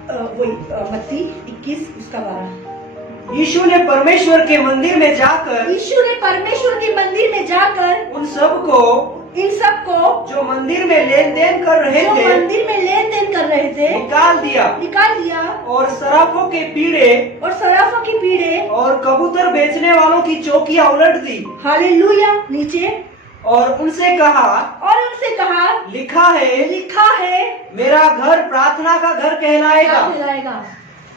वही मत्ती 21 उसका 12। यीशु ने परमेश्वर के मंदिर में जाकर, यीशु ने परमेश्वर के मंदिर में जाकर उन सबको, इन सबको जो मंदिर में लेन देन कर रहे जो थे, मंदिर में लेन देन कर रहे थे, निकाल दिया और सराफों के पीढ़े और कबूतर बेचने वालों की चौकियां उलट दी। हालेलुया। नीचे और उनसे कहा, लिखा है मेरा घर प्रार्थना का घर कहलाएगा।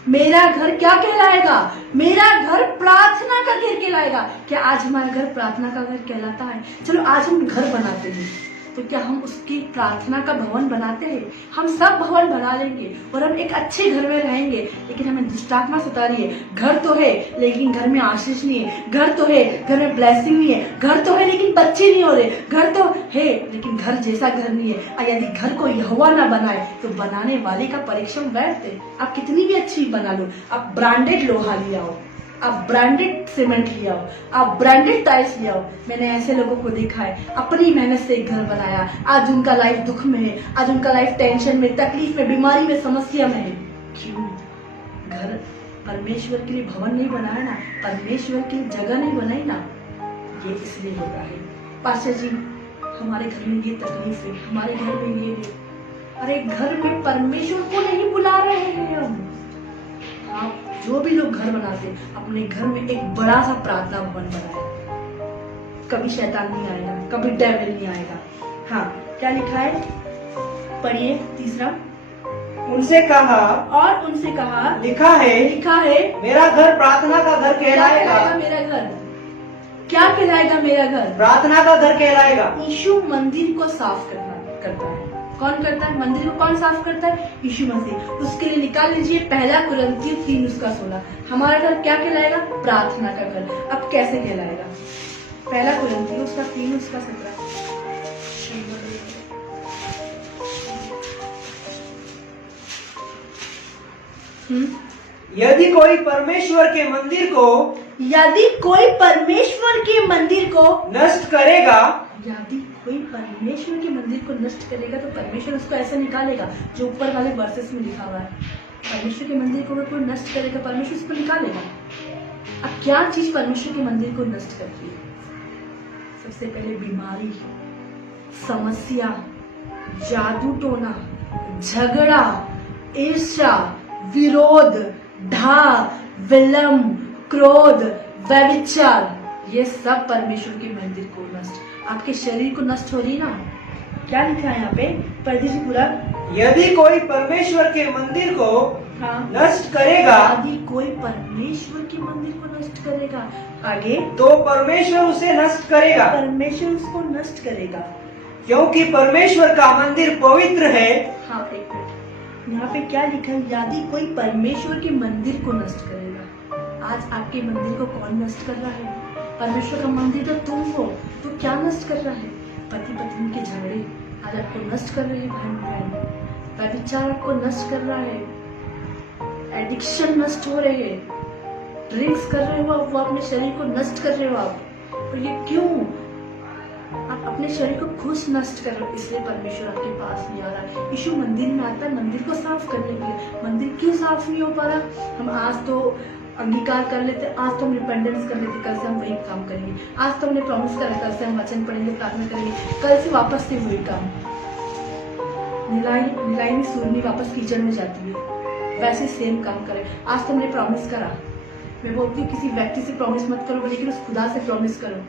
मेरा घर क्या कहलाएगा? मेरा घर प्रार्थना का घर कहलाएगा। क्या आज हमारा घर प्रार्थना का घर कहलाता है? चलो आज हम घर बनाते हैं, तो क्या हम उसकी प्रार्थना का भवन बनाते हैं? हम सब भवन बना लेंगे और हम एक अच्छे घर में रहेंगे, लेकिन हमें दुष्ट आत्मा सता रही है। घर तो है लेकिन घर में आशीष नहीं है, घर तो है घर में ब्लेसिंग नहीं है, घर तो है लेकिन बच्चे नहीं हो रहे, घर तो है लेकिन घर जैसा घर नहीं है। और यदि घर को यहोवा ना बनाए तो बनाने वाले का परीक्षण व्यर्थ है। आप कितनी भी अच्छी बना लो, आप ब्रांडेड लोहा ले आओ, आप ब्रांडेड सीमेंट ले आओ, आप ब्रांडेड टाइल्स ले आओ। मैंने ऐसे लोगों को देखा है, अपनी मेहनत से एक घर बनाया, आज उनका लाइफ दुख में है, आज उनका लाइफ टेंशन में, तकलीफ में, बीमारी में, समस्या में है। क्यों? घर परमेश्वर के लिए भवन नहीं बनाया ना, परमेश्वर की जगह नहीं बनाई ना, ये इसलिए होता है। पास्टर जी हमारे घर में ये तकलीफ है, हमारे घर में ये है। अरे घर में परमेश्वर को नहीं बुला रहे हैं हम। आप जो भी लोग घर बनाते हैं, अपने घर में एक बड़ा सा प्रार्थना भवन बनाए, कभी शैतान नहीं आएगा, कभी डेविल नहीं आएगा। हाँ, क्या लिखा है? पढ़िए तीसरा। उनसे कहा, लिखा है मेरा घर प्रार्थना का घर कहलाएगा। मेरा घर क्या कहलाएगा? मेरा घर प्रार्थना का घर कहलाएगा। यीशु मंदिर को साफ करता है। कौन करता है? मंदिर को कौन साफ करता है? यीशु मसीह। उसके लिए निकाल लीजिए पहला कुरिन्थियों 3:16। हमारा घर क्या कहलाएगा? प्रार्थना का घर। अब कैसे कहलाएगा? पहला कुरिन्थियों 3:17। यदि कोई परमेश्वर के मंदिर को नष्ट करेगा, यदि कोई परमेश्वर के मंदिर को नष्ट करेगा तो परमेश्वर उसको ऐसे निकालेगा, जो ऊपर वाले वर्सेस में लिखा हुआ है। परमेश्वर के मंदिर को अगर कोई नष्ट करेगा, परमेश्वर उसको निकालेगा। अब क्या चीज परमेश्वर के मंदिर को नष्ट करती है? सबसे पहले बीमारी, समस्या, जादू टोना, झगड़ा, ईर्ष्या, विरोध, ढा, विलंब, क्रोध, व्यभिचार, ये सब परमेश्वर के मंदिर को नष्ट, आपके शरीर को नष्ट हो रही ना। क्या लिखा है यहाँ पे, पढ़ दीजिए पूरा। यदि कोई परमेश्वर के मंदिर को हाँ, नष्ट करेगा, यदि कोई परमेश्वर के मंदिर को नष्ट करेगा, आगे, तो परमेश्वर उसे नष्ट करेगा, परमेश्वर उसको नष्ट करेगा, क्योंकि परमेश्वर का मंदिर पवित्र है। हाँ, एक मिनट, यहाँ पे क्या लिखा है, यदि कोई परमेश्वर के मंदिर को नष्ट करेगा। आज आपके मंदिर को कौन नष्ट कर रहा है? परमेश्वर का मंदिर तो तुम हो, तो क्या नष्ट कर रहा है? पति पत्नी के झगड़े आज आपको नष्ट कर रहे हैं, बहन बहन, व्यभिचार आपको नष्ट कर रहा है, एडिक्शन नष्ट हो रही है, ड्रिंक्स कर रहे हो आप, वो अपने शरीर को नष्ट कर रहे हो आप। तो ये क्यों? आप अपने शरीर को खुद नष्ट कर रहे हो, इसलिए परमेश्वर आपके पास नहीं आ रहा। यीशु मंदिर में आता है मंदिर को साफ करने के लिए। मंदिर क्यों साफ नहीं हो पा रहा? हम आज तो अंगीकार कर लेते, आज तो हम रिपेंडेंस कर लेते, कल से हम वही काम करेंगे। आज तो हमने प्रॉमिस करा, कल से हम वचन पढ़ेंगे, प्रार्थना करेंगे, कल से वापस से वही काम। नीलाई में सूरनी वापस कीचड़ में जाती है, वैसे सेम काम करें। आज तो हमने प्रॉमिस करा, मैं बोलती हूँ किसी व्यक्ति से प्रॉमिस मत करो, लेकिन उस खुदा से प्रॉमिस करो।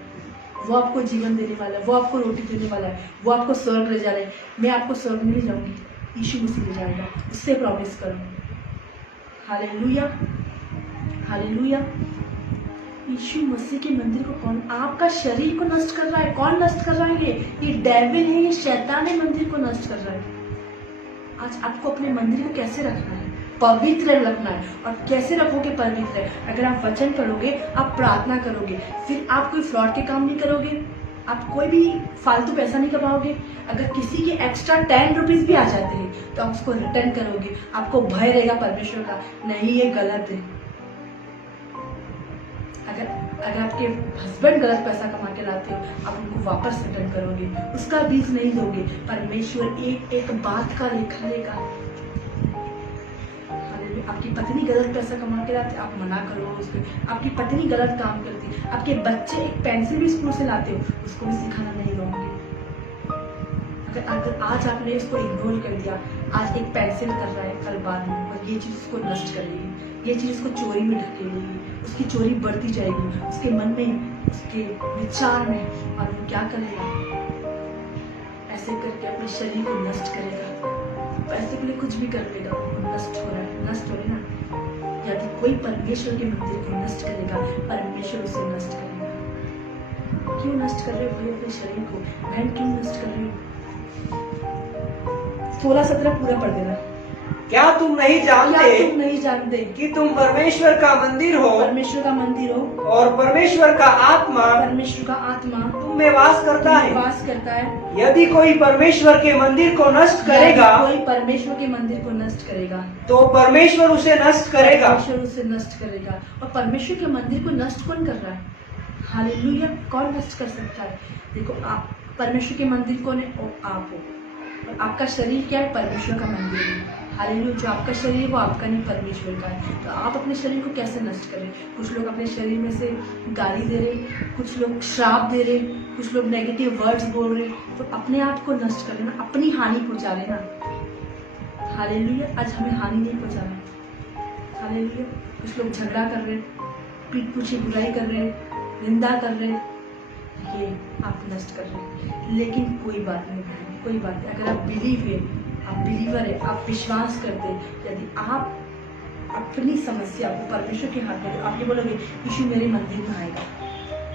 वो आपको जीवन देने वाला है, वो आपको रोटी देने वाला है, वो आपको स्वर्ग ले जा रहा है। मैं आपको स्वर्ग में ले जाऊंगी, यीशु मसीह ले जाएगा, उससे प्रॉमिस करो। Hallelujah, hallelujah. यीशु मसीह के मंदिर को कौन, आपका शरीर को नष्ट कर रहा है? कौन नष्ट कर रहा है? ये डेविल है, ये शैतान है, मंदिर को नष्ट कर रहा है। आज आपको अपने मंदिर को कैसे रखना है? पवित्र रखना है। और कैसे रखोगे पवित्र? अगर आप वचन पढ़ोगे, आप प्रार्थना करोगे, फिर आप कोई फ्रॉड के काम नहीं करोगे, आप कोई भी फालतू पैसा नहीं कमाओगे। अगर किसी के एक्स्ट्रा 10 रुपीज भी आ जाते हैं तो आप उसको रिटर्न करोगे, आपको भय रहेगा परमेश्वर का, नहीं ये गलत है। अगर आपके हस्बैंड गलत पैसा कमा के लाते हो, आप उनको वापस रिटर्न करोगे, उसका बीज नहीं दोगे। परमेश्वर एक एक बात का लेखा लेगा। आपकी पत्नी गलत पैसा कमा के लाते, आप मना करो उसको। आपकी पत्नी गलत काम करती, आपके बच्चे एक पेंसिल भी स्कूल से लाते हो, उसको भी सिखाना नहीं होंगे। अगर आज आपने इसको इग्नोर कर दिया, आज एक पेंसिल कर रहा है, कल बाद में और ये चीज उसको नष्ट कर लेगी, ये चीज उसको चोरी में ढकेलेगी, उसकी चोरी बढ़ती जाएगी, उसके मन में, उसके विचार में, और वो क्या करेगा? ऐसे करके अपने शरीर को नष्ट करेगा। पैसे के लिए कुछ भी कर लेगा, वो नष्ट हो रहा है, नष्ट हो रहा है ना। यदि कोई परमेश्वर के मंदिर को नष्ट करेगा, परमेश्वर उसे नष्ट करेगा। क्यों नष्ट कर रहे हो भाई अपने शरीर को? बहन क्यों नष्ट कर रहे हो? 16-17 पूरा पढ़ देना। क्या तुम नहीं जानते कि तुम परमेश्वर का मंदिर हो, परमेश्वर का मंदिर हो, और परमेश्वर का आत्मा तुम में वास करता है। यदि कोई परमेश्वर के मंदिर को नष्ट करेगा, कोई परमेश्वर के मंदिर को नष्ट करेगा, तो परमेश्वर उसे नष्ट करेगा। परमेश्वर उसे नष्ट करेगा। और परमेश्वर के मंदिर को नष्ट कौन कर रहा है? हालेलुया, कौन नष्ट कर सकता है? देखो, आप परमेश्वर के मंदिर कौन है? आप हो। और आपका शरीर क्या है? परमेश्वर का मंदिर है। हालेलुया, जो आपका शरीर है वो आपका नहीं, परमेश्वर का है। तो आप अपने शरीर को कैसे नष्ट करें? कुछ लोग अपने शरीर में से गाली दे रहे, कुछ लोग श्राप दे रहे, कुछ लोग नेगेटिव वर्ड्स बोल रहे, तो अपने आप को नष्ट कर लेना, अपनी हानि पहुंचा लेना। हालेलुया, आज हमें हानि नहीं पहुंचाना। हालेलुया, कुछ लोग झगड़ा कर रहे, पीठ पीछे बुराई कर रहे, निंदा कर रहे, ये आप नष्ट कर रहे। लेकिन कोई बात नहीं, कोई बात नहीं। अगर आप बिलीव है, आप बिलीवर है, आप विश्वास करते, यदि आप अपनी समस्या को परमेश्वर के हाथ में, आप ये बोलोगे यीशु मेरे मंदिर में आएगा,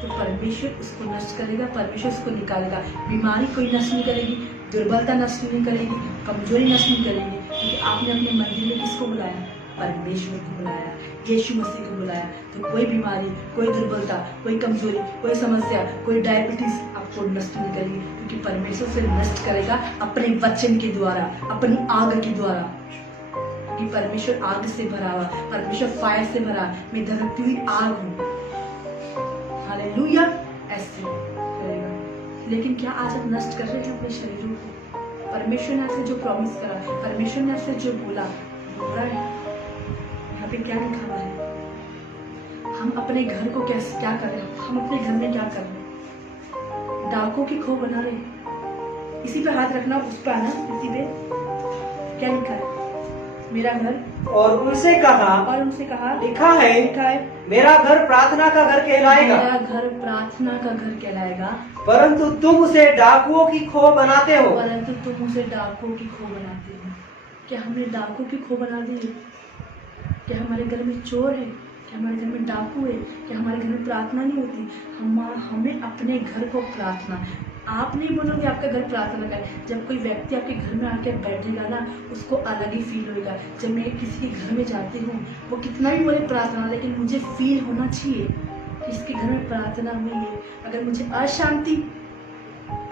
तो परमेश्वर उसको नष्ट करेगा, परमेश्वर उसको निकालेगा। बीमारी कोई नष्ट नहीं करेगी, दुर्बलता नष्ट नहीं करेगी, कमजोरी नष्ट नहीं करेगी, क्योंकि आपने अपने मंदिर में किसको बुलाया? परमेश्वर को बुलाया, यीशु मसीह को बुलाया। तो कोई बीमारी, कोई दुर्बलता, कोई कमजोरी, कोई समस्या, कोई डायबिटीज आपको नष्ट नहीं करेगी, क्योंकि परमेश्वर से नष्ट करेगा अपने वचन के द्वारा, अपनी आग के द्वारा। क्योंकि परमेश्वर आग से भरा हुआ, परमेश्वर फायर से भरा, मैं धड़कती हुई आग हूँ। हालेलुया, ऐसे करेगा। लेकिन क्या आज आप नष्ट कर रहे हैं अपने शरीरों को? परमेश्वर ने आपसे जो प्रॉमिस करा, परमेश्वर ने आपसे जो बोला, हो रहा है? यहाँ पे क्या लिखा हुआ है? हम अपने घर को कैसे क्या कर रहे हैं? हम अपने घर में क्या कर रहे हैं? डाकों की खो बना रहे, इसी पे हाथ रखना, उस पे आना, इसी पे। क्या लिखा है? मेरा घर। और उनसे कहा, और उनसे कहा, लिखा है, लिखा है, मेरा घर प्रार्थना का घर कहलाएगा, मेरा घर प्रार्थना का घर कहलाएगा, परंतु तुम उसे डाकुओं की खो बनाते हो। परंतु तुम उसे डाकुओं की खो बनाते हो। क्या हमने डाकुओं की खो बना दी है? क्या हमारे घर में चोर है? क्या हमारे घर में डाकू है? क्या हमारे घर में प्रार्थना नहीं होती? हमें अपने घर को प्रार्थना, आप नहीं बोलोगे आपका घर प्रार्थना का है। जब कोई व्यक्ति आपके घर में आके बैठेगा ना, उसको अलग ही फील होगा। जब मैं किसी के घर में जाती हूँ, वो कितना भी बोले प्रार्थना, लेकिन मुझे फील होना चाहिए कि इसके घर में प्रार्थना हुई है। अगर मुझे अशांति,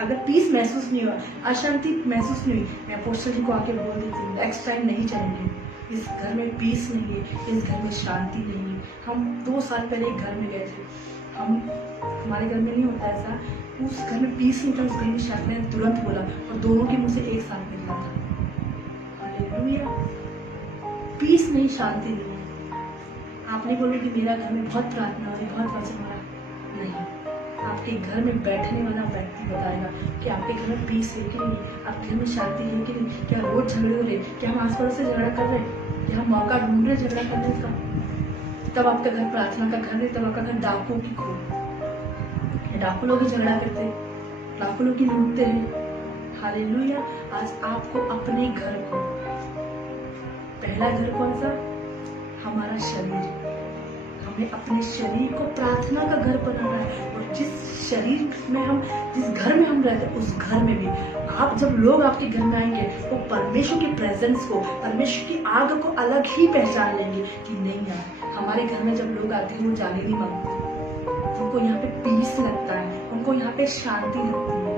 अगर पीस महसूस नहीं हुआ, अशांति महसूस नहीं हुई, मैं अपोस्टल जी को आके बोल देती हूँ नेक्स्ट टाइम नहीं जाएंगे, इस घर में पीस नहीं है, इस घर में शांति नहीं है। हम 2 साल पहले एक घर में गए थे, हमारे घर में नहीं होता ऐसा, उस घर में पीस नहीं था, उस घर में शांति ने तुरंत बोला और दोनों के मुंह से एक साथ निकला था, हालेलुया। पीस नहीं, शांति नहीं है। आप नहीं बोलोगे कि मेरा घर में बहुत प्रार्थना हुई, बहुत वचन हुआ, नहीं। आपके घर में बैठने वाला व्यक्ति बताएगा कि आपके घर में पीस है कि नहीं, आपके घर में शांति है कि नहीं, क्या रोज झगड़े हो रहे, क्या हम आस पड़ोस से झगड़ा कर रहे, क्या हम मौका ढूंढ रहे झगड़ा करने का, तब आपका घर प्रार्थना का घर है, तब आपका घर डाकुओं की खो। डाकू लोग ही झगड़ा करते, डाकू लोग ही लूटते हैं, हालेलुया। आज आपको अपने घर को, पहला घर कौन सा? हमारा शरीर। हमें अपने शरीर को प्रार्थना का घर बनाना है, और जिस शरीर में हम, जिस घर में हम रहते हैं, उस घर में भी आप, जब लोग आपके घर में आएंगे, वो परमेश्वर की प्रेजेंस को, परमेश्वर की आग को अलग ही पहचान लेंगे कि नहीं यार, हमारे घर में जब लोग आते हैं वो जाने नहीं मांगते, उनको यहाँ पे पीस लगता है, उनको यहाँ पे शांति लगती है,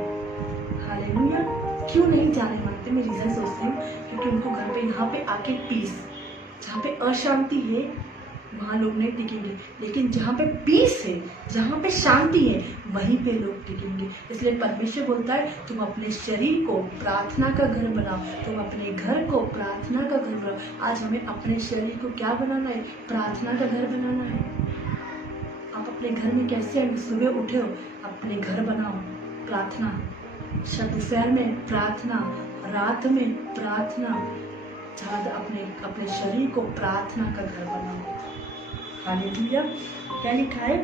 हालेलुया। क्यों नहीं जाने मांगते? मैं रीजन सोचती हूँ, क्योंकि उनको घर पे यहाँ पे आके पीस, जहाँ पे अशांति है वहाँ लोग नहीं टिकेंगे, लेकिन जहाँ पे पीस है, जहाँ पे शांति है, वहीं पे लोग टिकेंगे। इसलिए परमेश्वर बोलता है तुम अपने शरीर को प्रार्थना का घर बनाओ, तुम अपने घर को प्रार्थना का घर बनाओ। आज हमें अपने शरीर को क्या बनाना है? प्रार्थना का घर बनाना है। आप अपने घर में कैसे आए? सुबह उठे हो, अपने घर बनाओ प्रार्थना, दोपहर में प्रार्थना, रात में प्रार्थना, अपने शरीर को प्रार्थना का घर बनाओ, हालेलुया। क्या लिखा है?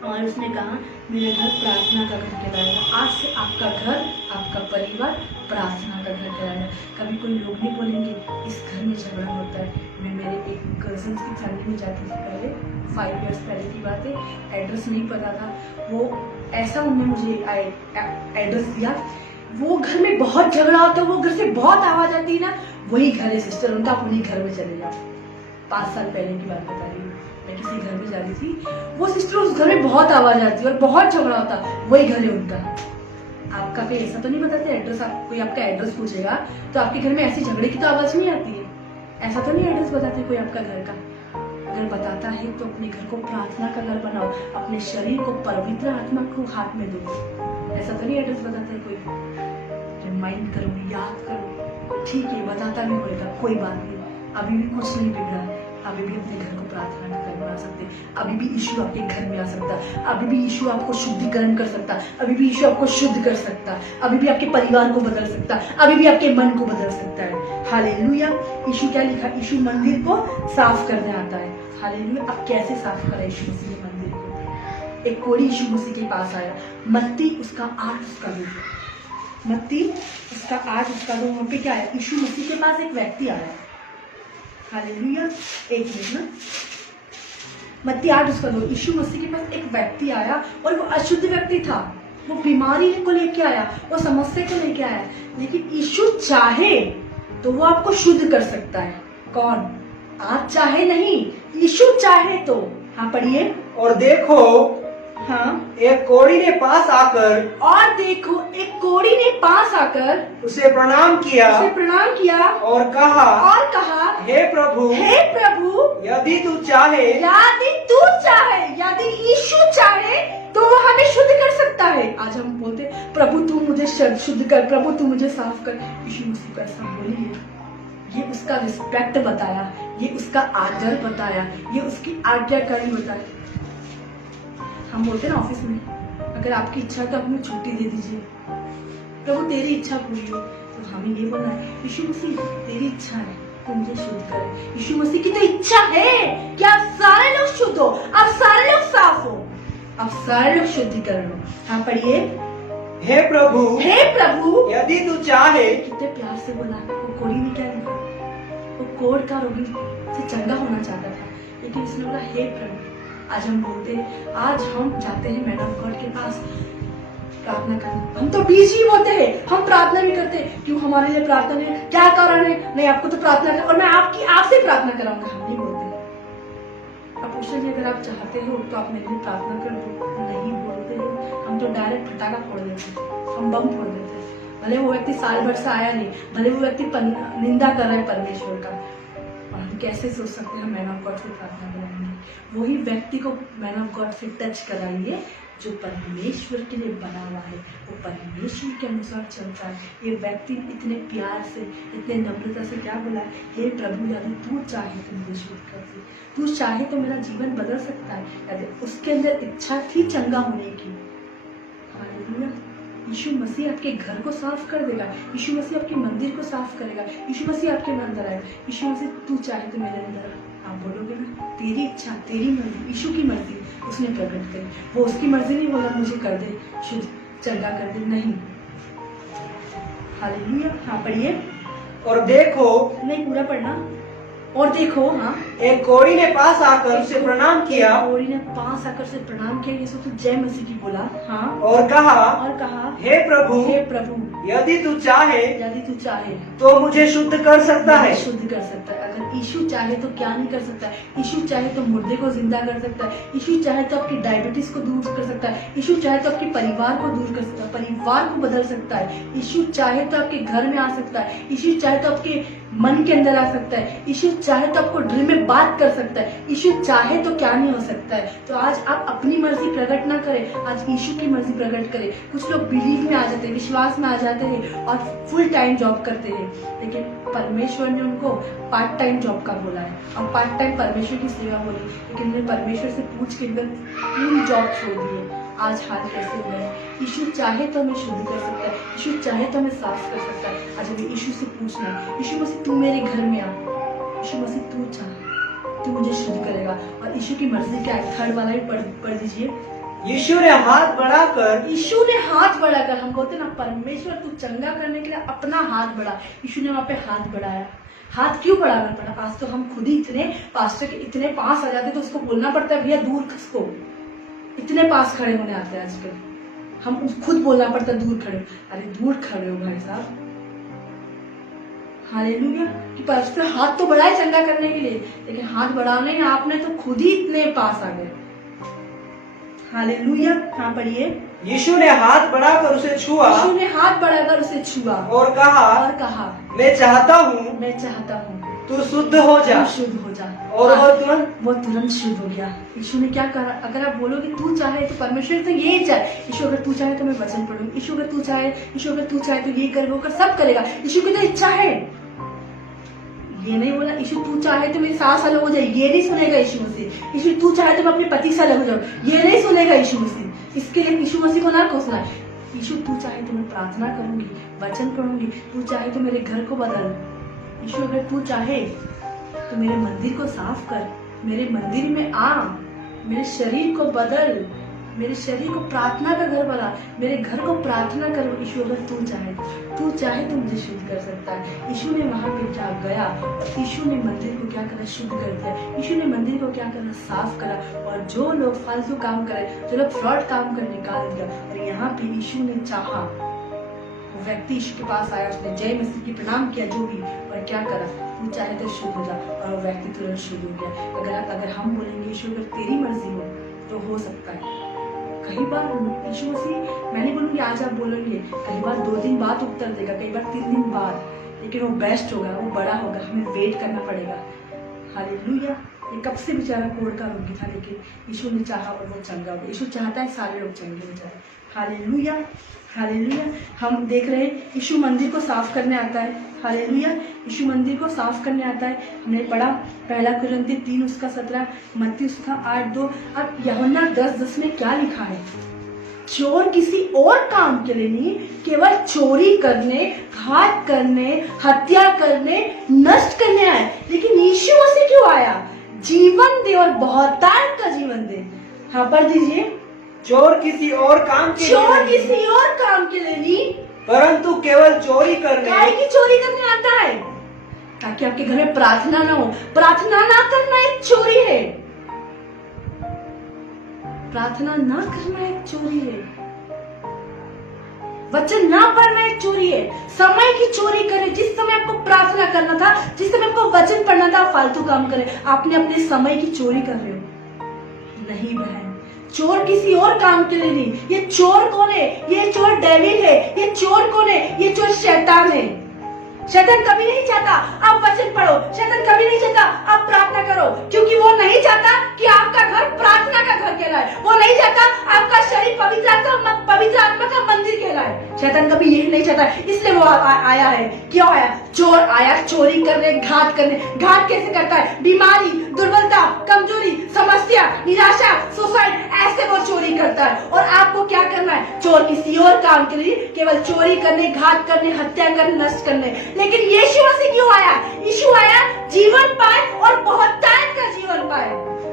और उसने कहा मेरा घर प्रार्थना का घर कहलाएगा। आज से आपका घर, आपका परिवार प्रार्थना का घर कहलाएगा। कभी कोई लोग नहीं बोलेंगे इस घर में झगड़ा होता है। मैं मेरे एक कजन की फैमिली में जाती थी पहले, 5 इयर्स पहले की बात है। एड्रेस नहीं पता था, वो ऐसा उन्होंने मुझे एड्रेस दिया, वो घर में बहुत झगड़ा होता है, वो घर से बहुत आवाज आती है ना, वही घर है सिस्टर उनका, आप उन्हीं घर में चले जाओ। 5 साल पहले की बात बता रही हूँ, मैं किसी घर में जा रही थी, वो सिस्टर उस घर में बहुत आवाज आती है और बहुत झगड़ा होता, वही घर है उनका। आपका कोई ऐसा तो नहीं बताते एड्रेस, कोई आपका एड्रेस पूछेगा तो आपके घर में ऐसी झगड़े की तो आवाज नहीं आती है, ऐसा तो नहीं एड्रेस बताते कोई आपका घर का। अगर बताता है तो अपने घर को प्रार्थना का घर बनाओ, अपने शरीर को पवित्र आत्मा को हाथ में दो। ऐसा तो नहीं एड्रेस बताता है कोई। रिमाइंड करो, याद करो, ठीक है बताता नहीं होगा, कोई बात नहीं, अभी भी कुछ नहीं बिगड़ा, अभी भी अपने घर को प्रार्थना का घर बना सकते, अभी भी यीशु आपके घर में आ सकता, अभी भी यीशु आपको शुद्धिकरण कर सकता, अभी भी यीशु आपको शुद्ध कर सकता, अभी भी आपके परिवार को बदल सकता, अभी भी आपके मन को बदल सकता है, हालेलुया। यीशु क्या लिखा? यीशु मंदिर को साफ करने आता है, हालेलुया। अब कैसे साफ करें यीशु मसीह ने मंदिर को? एक कोढ़ी यीशु मसीह के पास आया, मत्ती उसका 8 उसका 2, मत्ती उसका 8 उसका 2, वहाँ पे क्या है? यीशु मसीह के पास एक व्यक्ति आया, हालेलुया। एक मिनट ना, मत्ती 8 उसका 2, यीशु मसीह के पास एक व्यक्ति आया और वो अशुद्ध व्यक्ति था, वो बीमारी को लेके आया, वो समस्या को लेके आया, लेकिन यीशु चाहे तो वो आपको शुद्ध कर सकता है। कौन? आप चाहे नहीं, यीशु चाहे तो। हाँ पढ़िए। और देखो, हाँ, एक कोढ़ी ने पास आकर, और देखो एक कोढ़ी ने पास आकर उसे प्रणाम किया, और कहा, हे प्रभु, यदि तू चाहे, यदि यीशु चाहे तो वो हमें शुद्ध कर सकता है। आज हम बोलते प्रभु तू मुझे शुद्ध कर, प्रभु तू मुझे साफ कर। यीशु मसीह को ऐसा बोलिए, ये उसका रिस्पेक्ट बताया, ये उसका आदर बताया, ये उसकी आज्ञाकारी बताया। हम बोलते हैं ना ऑफिस में, अगर आपकी इच्छा है तो आप मुझे छुट्टी दे दीजिए, प्रभु तेरी इच्छा पूरी हो। तो हमें ये बोलना है, यीशु मसीह तेरी इच्छा है तो मुझे शुद्ध करे। यीशु मसीह की तो इच्छा है कि आप सारे लोग शुद्ध हो, आप सारे लोग साफ हो, आप सारे लोग शुद्धिकरण हो। हाँ पढ़िए, हे प्रभु यदि तू चाहे। कितने प्यार से बोला। वो कोड़ी ने क्या लिखा, वो कोढ़ का रोगी से चंगा होना चाहता था, लेकिन उसने बोला हे प्रभु। आज हम बोलते हैं, आज हम जाते हैं मैन ऑफ गॉड के पास प्रार्थना करने। हम तो बिजी होते हैं, हम प्रार्थना भी करते हैं, क्यों हमारे लिए प्रार्थना नहीं, क्या कारण है, नहीं आपको तो प्रार्थना कर, और मैं आपसे प्रार्थना कराऊंगा। हम नहीं बोलते। आप पूछेंगे अगर आप चाहते हो तो आप मेरे लिए प्रार्थना कर दो, नहीं बोलते हो। हम तो डायरेक्ट फटाका फोड़ देते, हम बम फोड़ देते। भले वो व्यक्ति साल भर से आया नहीं, भले वो व्यक्ति निंदा कर रहा है परमेश्वर का, और हम कैसे सोच सकते हैं हम मैन ऑफ गॉड से प्रार्थना कराएंगे। वही व्यक्ति को मैन ऑफ गॉड से टच कराइए जो परमेश्वर के लिए बना हुआ है, वो परमेश्वर के अनुसार चलता है। ये व्यक्ति इतने प्यार से, इतने नम्रता से क्या बोला है, हे प्रभु यदि तू चाहे तो मुझे शुद्ध कर दे, तू चाहे तो मेरा जीवन बदल सकता है। यदि उसके अंदर इच्छा थी चंगा होने की। हालेलुया। यीशु मसीह आपके घर को साफ कर देगा, यीशु मसीह आपके मंदिर को साफ करेगा, यीशु मसीह आपके अंदर आएगा। यीशु मसीह तू चाहे तो मेरे अंदर, आप बोलोगे ना तेरी इच्छा, तेरी मर्जी, यीशु की मर्जी उसने प्रकट करी। वो उसकी मर्जी नहीं बोला मुझे कर दे शुद्ध, चंगा कर दे, नहीं। हालेलुया। हाँ पढ़िए। और देखो, नहीं पूरा पढ़ना। और देखो, हाँ, एक कोढ़ी ने पास आकर उसे प्रणाम किया। कोढ़ी ने पास आकर से प्रणाम किया, यीशु तो जय मसीह की बोला। हाँ, और कहा हे प्रभु यदि तू चाहे तो मुझे शुद्ध कर सकता है। शुद्ध कर सकता है। अगर यीशु चाहे तो क्या नहीं कर सकता है। यीशु चाहे तो मुर्दे को जिंदा कर सकता है। यीशु चाहे तो आपकी डायबिटीज को दूर कर सकता है। यीशु चाहे तो आपके परिवार को दूर कर सकता है, परिवार को बदल सकता है। यीशु चाहे तो आपके घर में आ सकता है। यीशु चाहे तो आपके मन के अंदर आ सकता है। यीशु चाहे तो आपको ड्रीम में बात कर सकता है। यीशु चाहे तो क्या नहीं हो सकता है। तो आज आप अपनी मर्जी प्रकट ना करें, आज यीशु की मर्जी प्रकट करें। कुछ लोग बिलीव में आ जाते हैं, विश्वास में आ जाते हैं और फुल टाइम जॉब करते हैं, लेकिन परमेश्वर ने उनको पार्ट टाइम जॉब का बोला है और पार्ट टाइम परमेश्वर की सेवा बोली, लेकिन उन्हें परमेश्वर से पूछ के पूरी जॉब छोड़ दी है। आज हाल कैसे हुए हैं। यीशु चाहे तो हमें शुद्ध कर सकता है, यीशु चाहे तो हमें साफ कर सकता है। आज हमें यीशु से पूछना है, यीशु मसीह तू मेरे घर में आ, यीशु मसीह तू चाहे तू मुझे शुद्ध करेगा। और यीशु की मर्जी क्या है, थर्ड वाला भी पढ़ दीजिए। यीशु ने हाथ बढ़ाकर, हम बोलते ना परमेश्वर तू चंगा करने के लिए अपना हाथ बढ़ा, यीशु ने वहाँ पे हाथ बढ़ाया। हाथ क्यों बढ़ाना पड़ा? आज तो हम खुद ही इतने पास्टर के इतने पास आ जाते तो उसको बोलना पड़ता है भैया दूर खसको, इतने पास खड़े होने आते हैं आजकल, हम खुद बोलना पड़ता है दूर खड़े। अरे दूर खड़े हो भाई साहब। हालेलुया। कि पास्टर हाथ तो बढ़ाए चंगा करने के लिए, लेकिन हाथ बढ़ाने में आपने तो खुद ही इतने पास आ गए। हालेलुया। हाँ पढ़िए। यीशु ने हाथ बढ़ाकर उसे छुआ। और कहा मैं चाहता हूँ तू शुद्ध हो जा। और वो तुरंत शुद्ध हो गया। यीशु ने क्या कहा? अगर आप बोलोगे तू चाहे तो परमेश्वर तो यही चाहे, यीशु अगर तू चाहे तो मैं वचन पढ़ूंगी, यीशु अगर तू चाहे तो ये कर वो कर, सब करेगा। यीशु की तो इच्छा है। ये नहीं बोला यीशु तू चाहे तो मेरी सास अलग हो जाए, ये नहीं सुनेगा यीशु मसीह। यीशु तू चाहे तो मैं अपने पति से अलग हो जाऊं, ये नहीं सुनेगा यीशु मसीह। इसके लिए यीशु मसीह को ना कोसना है। यीशु तू चाहे तो मैं प्रार्थना करूंगी, वचन पढ़ूंगी, तू चाहे तो मेरे घर को बदल। यीशु अगर तू चाहे तो मेरे मंदिर को साफ कर, मेरे मंदिर में आ, मेरे शरीर को बदल, मेरे शरीर को प्रार्थना का घर बना, मेरे घर को प्रार्थना करो। यीशु अगर तू चाहे तो मुझे शुद्ध कर सकता है। यीशु ने वहां पे जा गया और यीशु ने मंदिर को क्या करा? शुद्ध कर दिया। यीशु ने मंदिर को क्या करा? साफ करा। और जो लोग फालतू काम करे, जो लोग फ्रॉड काम कर निकाल दिया। और यहाँ पे यीशु ने चाहा, वो व्यक्ति यीशु के पास आया, उसने जय मसीह की प्रणाम किया जो भी, और क्या करा? तू चाहे तो शुद्ध हो जा, और वो व्यक्ति तुरंत शुद्ध हो गया। अगर हम बोलेंगे यीशु अगर तेरी मर्जी हो तो हो सकता है। कई बार यीशु मसीह, मैं नहीं बोलूंगी आज आप बोलेंगे, कई बार 2 दिन बाद उत्तर देगा, कई बार 3 दिन बाद, लेकिन वो बेस्ट होगा, वो बड़ा होगा, हमें वेट करना पड़ेगा। हालेलुया। ये कब से बेचारा कोढ़ का रोगी था, लेकिन यीशु ने चाहा और वो चंगा हो गया। यीशु चाहता है सारे लोग चंगे हो जाए। हालेलुया। हालेलुया। हम देख रहे हैं यीशु मंदिर को साफ करने आता है। हालेलुया। यीशु मंदिर को साफ करने आता है। हमने पढ़ा 1 कुरिन्थियों 3 उसका 17, मत्ती उसका 8:2। अब यूहन्ना 10:10 में क्या लिखा है? चोर किसी और काम के लिए नहीं, केवल चोरी करने, घात करने, हत्या करने, नष्ट करने आए। लेकिन यीशु मसीह क्यों आया? जीवन दे और बहुतायत का जीवन दे। हाँ, पढ़ दीजिए। चोर किसी और काम के लिए चोर नहीं, किसी और काम के लिए नहीं, परंतु केवल चोरी करने। काय की चोरी करने आता है? ताकि आपके घर में प्रार्थना ना हो। प्रार्थना ना करना एक चोरी है। प्रार्थना ना करना एक चोरी है। वचन ना पढ़ना एक चोरी है। समय की चोरी करे। जिस समय आपको प्रार्थना करना था, जिस समय आपको वचन पढ़ना था, फालतू काम करे। आपने अपने समय की चोरी कर रहे हो। नहीं बहन, चोर किसी और काम के लिए नहीं। ये चोर कौन है? ये चोर डेविल है। ये चोर कौन है? ये चोर शैतान है। शैतान कभी नहीं चाहता आप वचन पढ़ो। शैतान कभी नहीं चाहता आप प्रार्थना करो, क्योंकि वो नहीं चाहता कि आपका घर प्रार्थना का घर कहलाए। वो नहीं चाहता आपका शरीर पवित्र आत्मा का मंदिर कहलाए। शैतान कभी यही नहीं चाहता, इसलिए वो आया है। क्यों आया? चोर आया चोरी करने, घात करने। घात कैसे करता है? बीमारी, दुर्बलता, कमजोरी, समस्या, निराशा, सुसाइड, ऐसे वो चोरी करता है। और आपको क्या करना है? चोर किसी और काम के लिए, केवल चोरी करने, घात करने, हत्या करने, नष्ट करने। लेकिन यीशु मसीह क्यों आया? यीशु आया जीवन पाए और बहुतायत का जीवन पाए।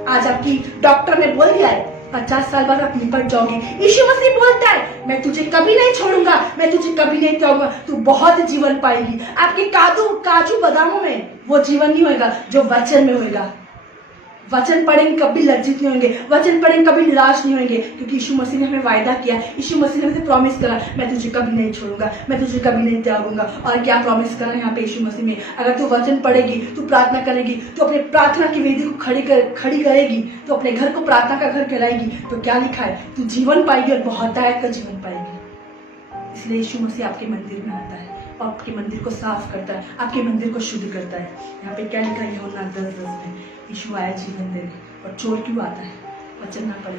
आज आपकी डॉक्टर ने बोल दिया है 50 साल बाद आप निपट जाओगी। यीशु मसीह बोलता है मैं तुझे कभी नहीं छोड़ूंगा, मैं तुझे कभी नहीं छोड़ूंगा, तू बहुत जीवन पाएगी। आपके काजू बादामों में वो जीवन नहीं होगा जो वचन में होगा। वचन पढ़ेंगे कभी लज्जित नहीं होंगे। वचन पढ़ेंगे कभी निराश नहीं होंगे, क्योंकि यीशु मसीह ने हमें वायदा किया। यीशु मसीह ने हमें प्रॉमिस करा, मैं तुझे कभी नहीं छोड़ूंगा, मैं तुझे कभी नहीं त्यागूंगा। और क्या प्रॉमिस करा यहाँ पे यीशु मसीह में? अगर तू वचन पढ़ेगी, तू प्रार्थना करेगी, तो अपने प्रार्थना की वेदी को खड़ी करेगी, तो अपने घर को प्रार्थना का घर कहलाएगी। तो क्या लिखा है? तू जीवन पाएगी और बहुतायत का जीवन पाएगी। इसलिए यीशु मसीह आपके मंदिर में आता है और आपके मंदिर को साफ करता है, आपके मंदिर को शुद्ध करता है। यहाँ पे क्या लिखा है? यूहन्ना 10:10 में यीशु आया जीवन देने। और चोर क्यों आता है? वचन ना पढ़े।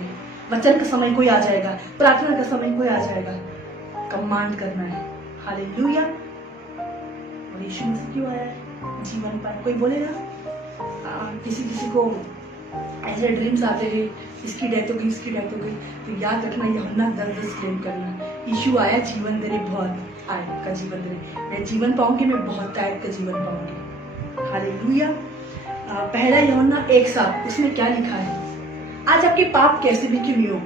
वचन का समय कोई आ जाएगा, प्रार्थना का समय कोई आ जाएगा, कमांड करना है। हालेलुया। और यीशु मसीह क्यों आया है? जीवन पाए। कोई बोलेगा किसी को ऐसे ड्रीम्स आते हैं, इसकी डेथ हो गई, इसकी डेथ हो गई, तो याद रखना यूहन्ना 10:10 क्लेम करना। यीशु आया जीवन देने, बहुत आयत का जीवन देने। मैं जीवन पाऊंगी, मैं बहुत आयत का जीवन पाऊंगी। हालेलुया। पहला यूहन्ना 1:7 उसमें क्या लिखा है? आज आपके पाप कैसे भी क्यों नहीं हो,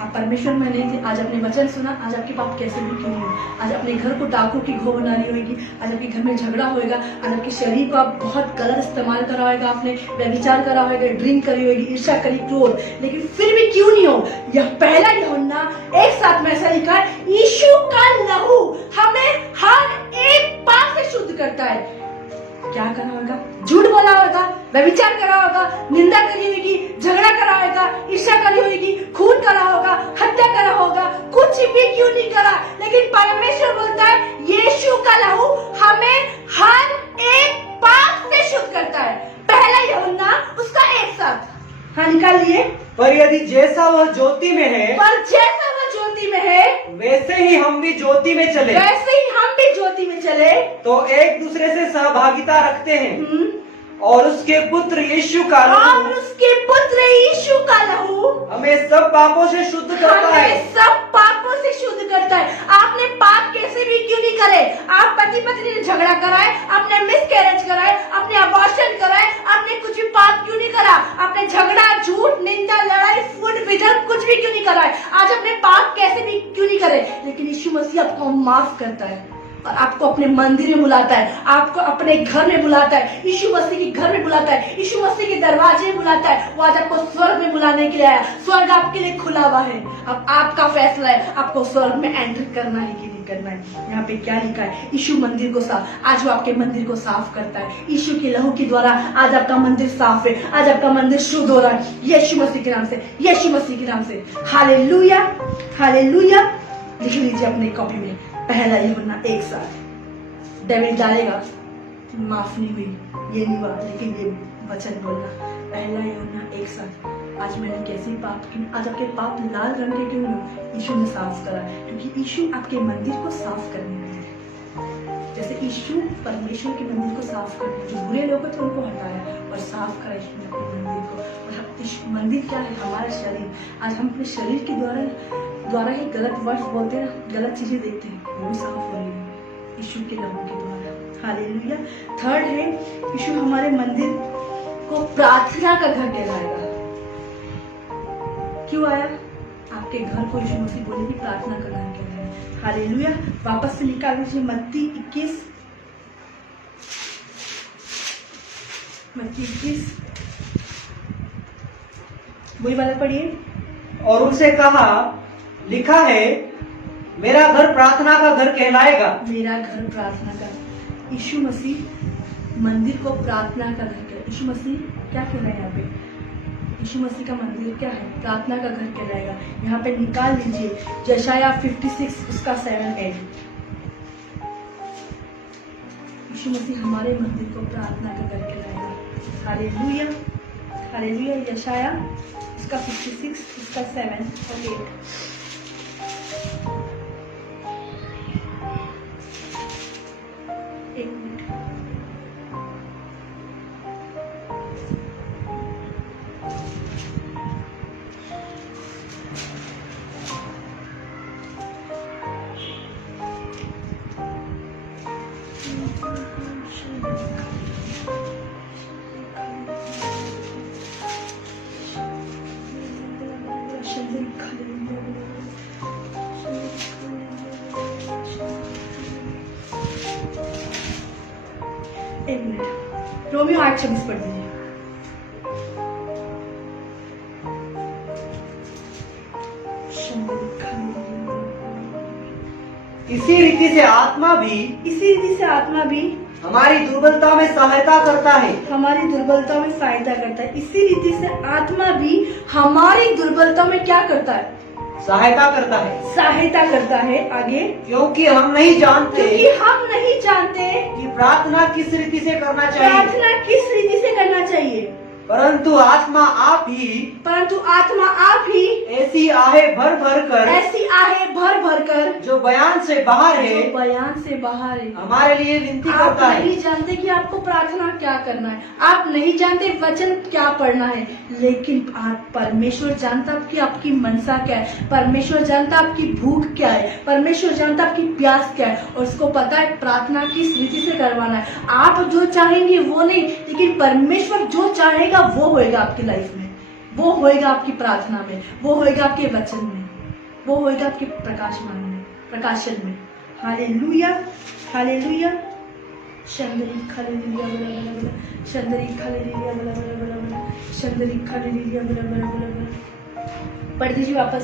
आप परमेश्वर में नहीं थे, आज आपने वचन सुना, आज आपके पाप कैसे भी क्यों नहीं हो। आज अपने घर को डाकू की घो बना रही होगी, आज आपके घर में झगड़ा होएगा, आज आपके शरीर को आप बहुत गलत इस्तेमाल करा होगा, आपने व्यभिचार करा होगा, ड्रिंक करी होगी, ईर्ष्या करी, क्रोध, लेकिन फिर भी क्यों नहीं हो। यह पहला यूहन्ना 1:7 में ऐसा लिखा है, यीशु का लहू हमें हर एक पाप से शुद्ध करता है। क्या करा होगा? झूठ बोला होगा, व्यभिचार करा होगा, निंदा करी होगी, झगड़ा करा होगा, ईर्ष्या करी होगी, खून करा होगा, हत्या करा होगा, कुछ भी क्यों नहीं करा। लेकिन परमेश्वर बोलता है यीशु का लहू हमें हर एक पाप से शुद्ध करता है। पहला यूहन्ना उसका 1:7। हाँ, निकालिए। पर यदि जैसा वह ज्योति में है, पर जैसा वह ज्योति में है, वैसे ही हम भी ज्योति में चले, वैसे ही हम भी ज्योति में चले, तो एक दूसरे से सहभागिता रखते हैं। और उसके पुत्र यीशु का लहू हमें सब पापों से शुद्ध करता है। हमें सब पापों से शुद्ध करता है। आपने पाप कैसे भी क्यों नहीं करे। आप पति पत्नी ने झगड़ा कराए, आपने मिसकैरेज कराए, आपने अबॉर्शन कराए, आपने कुछ भी पाप क्यों नहीं करा। आपने झगड़ा, झूठ, निंदा, लड़ाई, फूट, विधर्म कुछ भी क्यों नहीं कराए। आज अपने पाप कैसे भी क्यों नहीं करे, लेकिन यीशु मसीह आपको माफ करता है और आपको अपने मंदिर में बुलाता है, आपको अपने घर में बुलाता है, यीशु मसीह के घर में बुलाता है, यीशु मसीह के दरवाजे में बुलाता है। वो आज आपको स्वर्ग में बुलाने के लिए आया। स्वर्ग आपके लिए खुला हुआ है। अब आपका फैसला है, आपको स्वर्ग में एंटर करना है कि नहीं करना है। यहाँ पे क्या लिखा है? यीशु मंदिर को साफ, आज वो आपके मंदिर को साफ करता है। यीशु के लहू के द्वारा आज आपका मंदिर साफ है, आज आपका मंदिर शुद्ध हो रहा है, यीशु मसीह के नाम से, यीशु मसीह के नाम से। Hallelujah, hallelujah. लिख लीजिए अपनी कॉपी में, पहला यूहन्ना 1:7। डेविड डालेगा माफ नहीं हुई, ये नहीं हुआ, लेकिन ये वचन बोलना, पहला यूहन्ना 1:7। आज मैंने कैसे पाप किए, आज आपके पाप लाल रंग के क्यों नहीं? यीशु ने साफ करा, क्योंकि यीशु आपके मंदिर को साफ करने में है। जैसे यीशु परमेश्वर के मंदिर को साफ करने, जो बुरे लोग थे उनको हटाया और साफ करा यीशु ने अपने मंदिर को। और मंदिर क्या है? हमारा शरीर। आज हम अपने शरीर के द्वारा द्वारा ही गलत वर्ड्स बोलते हैं ना, गलत चीजें देखते हैं, वो भी साफ हो रही है यीशु के लहू के द्वारा। हालेलुया। थर्ड है, यीशु हमारे मंदिर को प्रार्थना का घर कहलाएगा। क्यों आया? आपके घर को यीशु मसीह बोले कि प्रार्थना का घर कहलाएगा। हालेलुया। वापस से निकाल लीजिए मत्ती 21, वही वाला पढ़िए। और उनसे कहा, लिखा है, मेरा घर प्रार्थना का घर कहलाएगा। मेरा घर प्रार्थना का। यीशु मसीह मंदिर को प्रार्थना का घर कहलाएगा। यीशु मसीह क्या कह रहे हैं यहाँ पे? यीशु मसीह का मंदिर क्या है? प्रार्थना का घर कहलाएगा। यहाँ पे निकाल लीजिए यशाया 56 उसका 7-8। यीशु मसीह हमारे मंदिर को प्रार्थना का घर कहलाएगा। Hallelujah, hallelujah. यशाया उसका 56 उसका 7 और 8। एक मिनट। एक मिनट। रोमियो 8:26 पढ़ दीजिए। इसी रीति से आत्मा भी हमारी दुर्बलता में सहायता करता है। हमारी दुर्बलता में सहायता करता है। इसी रीति से आत्मा भी हमारी दुर्बलता में क्या करता है? सहायता करता है। आगे, क्योंकि हम नहीं जानते कि प्रार्थना किस रीति से करना चाहिए, परंतु आत्मा आप ही ऐसी आहे भर भर कर जो बयान से बाहर है हमारे लिए विनती करता है। आप नहीं जानते कि आपको प्रार्थना क्या करना है, आप नहीं जानते वचन क्या पढ़ना है, लेकिन आप परमेश्वर जानता कि आपकी मनसा क्या है, परमेश्वर जानता आपकी भूख क्या है, परमेश्वर जानता आपकी प्यास क्या है, और उसको पता है प्रार्थना किस रीति से करवाना है। आप जो चाहेंगे वो नहीं, लेकिन परमेश्वर जो चाहेगा वो होएगा आपकी लाइफ में, वो होएगा आपकी प्रार्थना में, वो होएगा आपके वचन में, वो होएगा आपके प्रकाशन में। Hallelujah, hallelujah. शंदरी खालेलुया बला बला बला, शंदरी खालेलुया बला बला बला बला, शंदरी खालेलुया बला बला बला बला। पढ़ दीजिए वापस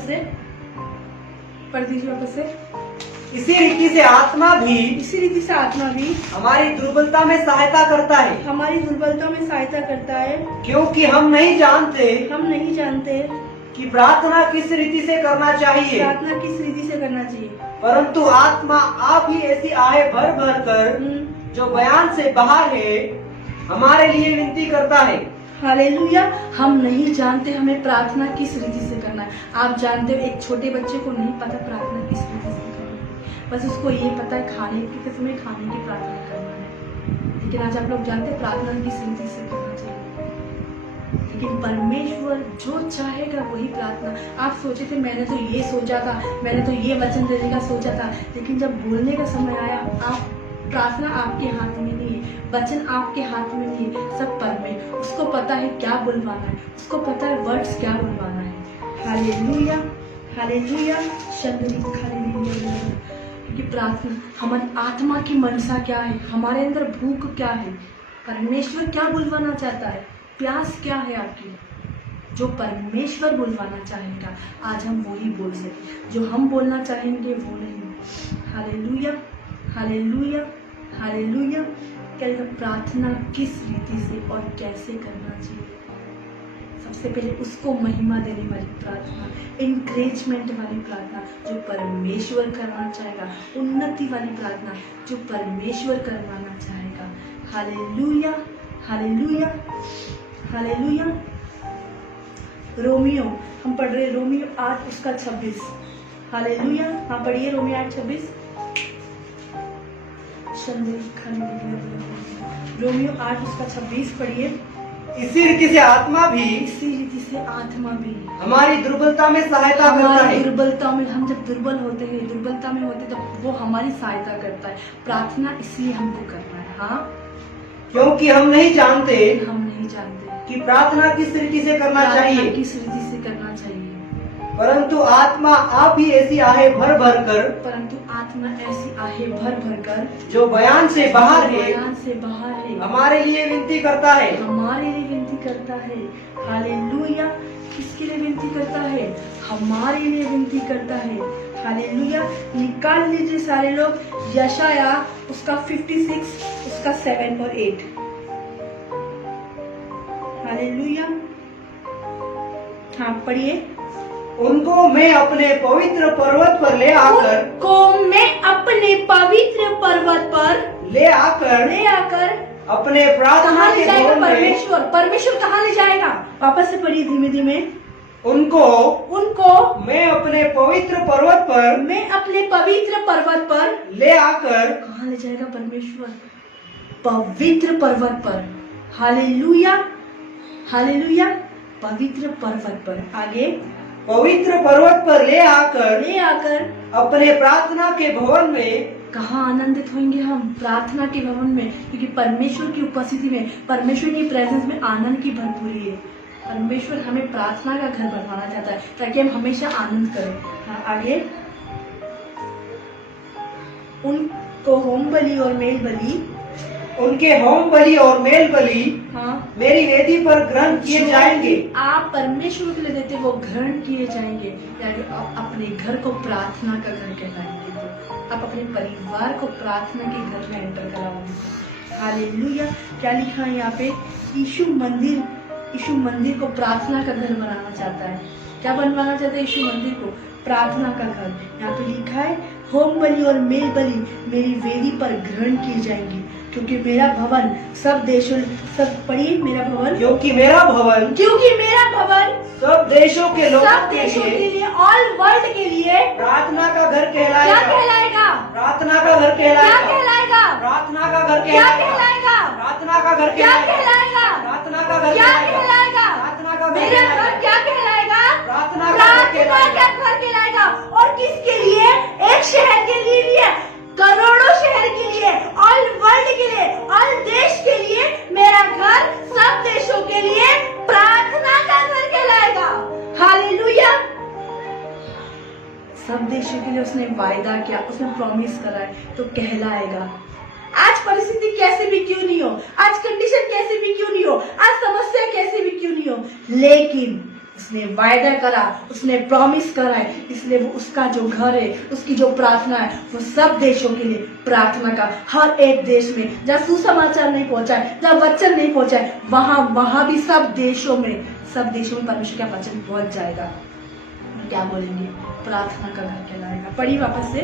से। इसी रीति से आत्मा भी हमारी दुर्बलता में सहायता करता है। क्योंकि हम नहीं जानते कि प्रार्थना किस रीति से करना चाहिए, परंतु आत्मा आप ही ऐसी आहे भर भर कर जो बयान से बाहर है हमारे लिए विनती करता है। हालेलुया। हम नहीं जानते हमें प्रार्थना किस रीति से करना है। आप जानते हो एक छोटे बच्चे को नहीं पता प्रार्थना किस रीति से करना है, बस उसको ये पता है खाने के समय खाने की प्रार्थना करना है। लेकिन आज आप लोग जानते हैं प्रार्थना किस रीति से करना चाहिए। लेकिन परमेश्वर जो चाहेगा वही प्रार्थना। आप सोचे थे मैंने तो ये सोचा था, मैंने तो ये वचन देने का सोचा था, लेकिन जब बोलने का समय आया, आप प्रार्थना आपके हाथ में नहीं है, वचन आपके हाथ में नहीं है, सब परमेश्वर उसको पता है क्या बुलवाना है, उसको पता है वर्ड्स क्या बुलवाना है। Hallelujah, hallelujah. शंदरी हालेलुया। क्योंकि प्रार्थना हमारी आत्मा की मनसा क्या है, हमारे अंदर भूख क्या है, परमेश्वर क्या बुलवाना चाहता है, प्यास क्या है आपकी, जो परमेश्वर बुलवाना चाहेगा आज हम वही बोल सकें, जो हम बोलना चाहेंगे वो नहीं। Hallelujah, hallelujah, hallelujah. क्या प्रार्थना किस रीति से और कैसे करना चाहिए? सबसे पहले उसको महिमा देने वाली प्रार्थना, इंकरेजमेंट वाली प्रार्थना जो परमेश्वर करना चाहेगा, उन्नति वाली प्रार्थना जो परमेश्वर करवाना चाहेगा। Hallelujah, hallelujah, hallelujah. रोमियो हम पढ़ रहे रोमियो 8 उसका 26। हालेलुया। हाँ पढ़िए रोमियो 8:26। रोमियो 8 उसका 26 पढ़िए। इसी रीति से आत्मा भी इसी रीति से आत्मा भी हमारी दुर्बलता में सहायता करता हमारी है। दुर्बलता में, हम जब दुर्बल होते हैं, दुर्बलता में होते तब वो हमारी सहायता करता है। प्रार्थना इसलिए हमको करना है, हाँ, क्योंकि हम नहीं जानते हम नहीं जानते कि प्रार्थना किस रीति से करना प्रार्थना चाहिए, किस रीति से करना चाहिए, परंतु आत्मा आप ही ऐसी आहे भर भर कर, परंतु आत्मा ऐसी आहे भर भर कर जो बयान से बाहर है, बयान से बाहर है, हमारे लिए विनती करता है। हमारे लिए विनती करता है। हालेलुया। किसके लिए विनती करता है? हमारे लिए विनती करता है। हालेलुया। निकाल लीजिए सारे लोग यशाया उसका 56 उसका 7 और 8। हालेलुया। हाँ पढ़िए। उनको मैं अपने पवित्र पर्वत पर ले आकर, उनको मैं अपने पवित्र पर्वत पर ले आकर अपने प्रार्थना कहाँ ले के जाएगा? भवन में, परमेश्वर, परमेश्वर कहाँ ले जाएगा? वापस से पढ़िए धीमे धीमे। उनको मैं अपने पवित्र पर्वत पर, मैं अपने पवित्र पर्वत पर ले आकर, कहाँ ले जाएगा परमेश्वर? पवित्र पर्वत पर। हालेलुया। हालेलुया। पवित्र पर्वत पर। आगे पवित्र पर्वत पर ले आकर अपने प्रार्थना के भवन में। कहाँ आनंदित होंगे हम? प्रार्थना के भवन में, क्योंकि परमेश्वर की उपस्थिति में, परमेश्वर की प्रेजेंस में आनंद की भरपूरी है। परमेश्वर हमें प्रार्थना का घर बनवाना चाहता है ताकि हम हमेशा आनंद करें। हाँ, आगे उनको होम बलि और मेल बलि, उनके होम बलि और मेल बलि, हाँ, मेरी वेदी पर ग्रहण किए जाएंगे। आप परमेश्वर के लिए देते वो ग्रहण किए जाएंगे। यानी आप अपने घर को प्रार्थना का घर कहलाएंगे, तो आप अपने परिवार को प्रार्थना के घर में एंटर कराओगे। हालेलुया। क्या लिखा है यहाँ पे? यीशु मंदिर को प्रार्थना का घर बनाना चाहता है। क्या बनवाना चाहता है यीशु मंदिर को? प्रार्थना का घर। यहाँ पे लिखा है होम बलि और मेल बलि मेरी वेदी पर ग्रहण किए जाएंगे, क्योंकि मेरा भवन सब देशों, सब पढ़िए, मेरा भवन, क्योंकि मेरा भवन सब देशों के लोगों के लिए, ऑल वर्ल्ड के लिए प्रार्थना का घर कहलाएगा। क्या कहलाएगा? प्रार्थना का घर कहलाएगा। क्या कहलाएगा? प्रार्थना का घर क्या कहलाएगा। कहलाएगा? प्रार्थना का घर क्या कहलाएगा। कहलाएगा? प्रार्थना का घर क्या कहलाएगा। कहलाएगा? प्रार्थना का घर मेरा घर कहलाएगा। क्या कहलाएगा? प्रार्थना का घर कहलाएगा। घर कहलाएगा। और किसके लिए? एक शहर के लिए नहीं है, करोड़ों शहर के लिए, ऑल वर्ल्ड के लिए, ऑल देश के लिए। मेरा घर सब देशों के लिए प्रार्थना का घर कहलाएगा। हालेलुया। सब देशों के लिए उसने वायदा किया, उसने प्रॉमिस करा है, तो कहलाएगा। आज परिस्थिति कैसे भी क्यों नहीं हो, आज कंडीशन कैसे भी क्यों नहीं हो, आज समस्या कैसे भी क्यों नहीं हो, लेकिन उसने वायदा करा, उसने प्रॉमिस करा है, इसलिए वो उसका जो घर है, उसकी जो प्रार्थना है, वो सब देशों के लिए प्रार्थना का, हर एक देश में जहाँ सुसमाचार नहीं पहुंचा है, जहाँ वचन नहीं पहुंचा है, वहां भी सब देशों में परमेश्वर का वचन पहुंच जाएगा। क्या बोलेंगे? प्रार्थना का घर कहलाएगा। पढ़ी वापस से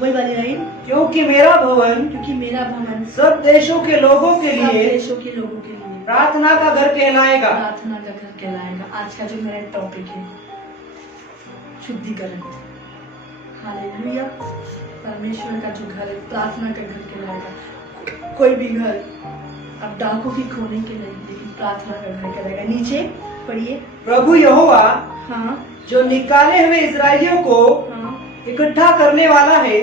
वही वाली लाइन, क्योंकि मेरा भवन सब देशों के लोगों के सब लिए देशों के लोगों के लिए प्रार्थना का घर कहलाएगा। प्रार्थना का घर कहलाएगा। आज का जो मेरा टॉपिक है शुद्धिकरण। हालेलुया। परमेश्वर का जो घर है प्रार्थना का घर कहलाएगा। कोई भी घर अब डाकू की खोने के नहीं, लेकिन प्रार्थना का घर कहलाएगा। नीचे पढ़िए। प्रभु यहोवा, हाँ, जो निकाले हुए इस्राएलियों को हाँ, इकट्ठा करने वाला है,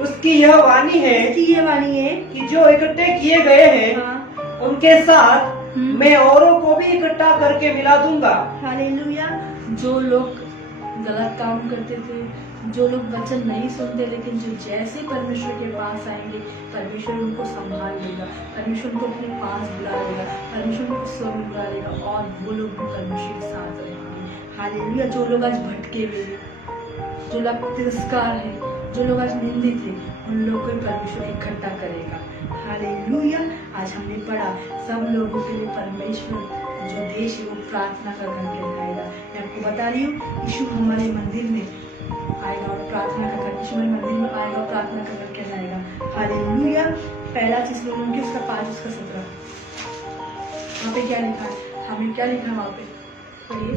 उसकी यह वाणी है कि जो इकट्ठे किए गए हैं, हाँ, उनके साथ मैं औरों को भी इकट्ठा करके मिला दूंगा। हालेलुया। जो लोग गलत काम करते थे, जो लोग वचन नहीं सुनते, लेकिन जो जैसे परमेश्वर के पास आएंगे, परमेश्वर उनको संभाल लेगा, परमेश्वर उनको अपने पास बुला लेगा, परमेश्वर उनको स्वर्ग में बुला लेगा, और वो लोग भी परमेश्वर के साथ रहेंगे। हालेलुया। जो लोग आज भटके हुए हैं, जो लोग तिरस्कार है, जो लोग आज निंदित है, उन लोगों को परमेश्वर इकट्ठा करेगा। हालेलुया। आज हमने पढ़ा सब लोगों के लिए परमेश्वर जो देश है वो प्रार्थना का घर कहलाएगा। मैं आपको बता रही हूँ, यीशु हमारे मंदिर में आएगा और प्रार्थना का घर, यीशु हमारे मंदिर में आएगा और प्रार्थना का घर कहलाएगा। हालेलुया। पहला थिस्सलुनीके उसका 5 उसका 17। वहाँ पे क्या लिखा है? हमें क्या लिखा है वहाँ पे? पढ़िए।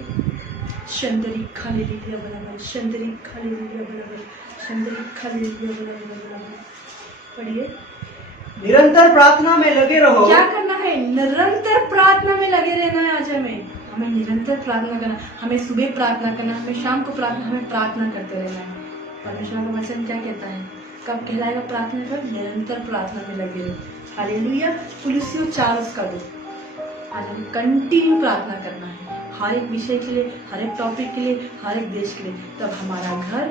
शंदरी खालेलुया बराबर, शंदरी खालेलुया बराबर, शंदरी खालेलुया बराबर। पढ़िए। निरंतर प्रार्थना में लगे रहो। क्या करना है? है निरंतर प्रार्थना में लगे रहना है। आज हमें निरंतर प्रार्थना करना, हमें सुबह प्रार्थना करना, हमें शाम को प्रार्थना, हमें प्रार्थना करते रहना है। परमेश्वर का वचन क्या कहता है, कब कहलाएगा प्रार्थना कर, निरंतर प्रार्थना में लगे रहो। हालेलुया। कुलुस्सियों 4:2। आज हमें कंटिन्यू प्रार्थना करना है, हर एक विषय के लिए, हर एक टॉपिक के लिए, हर एक देश के लिए। तब हमारा घर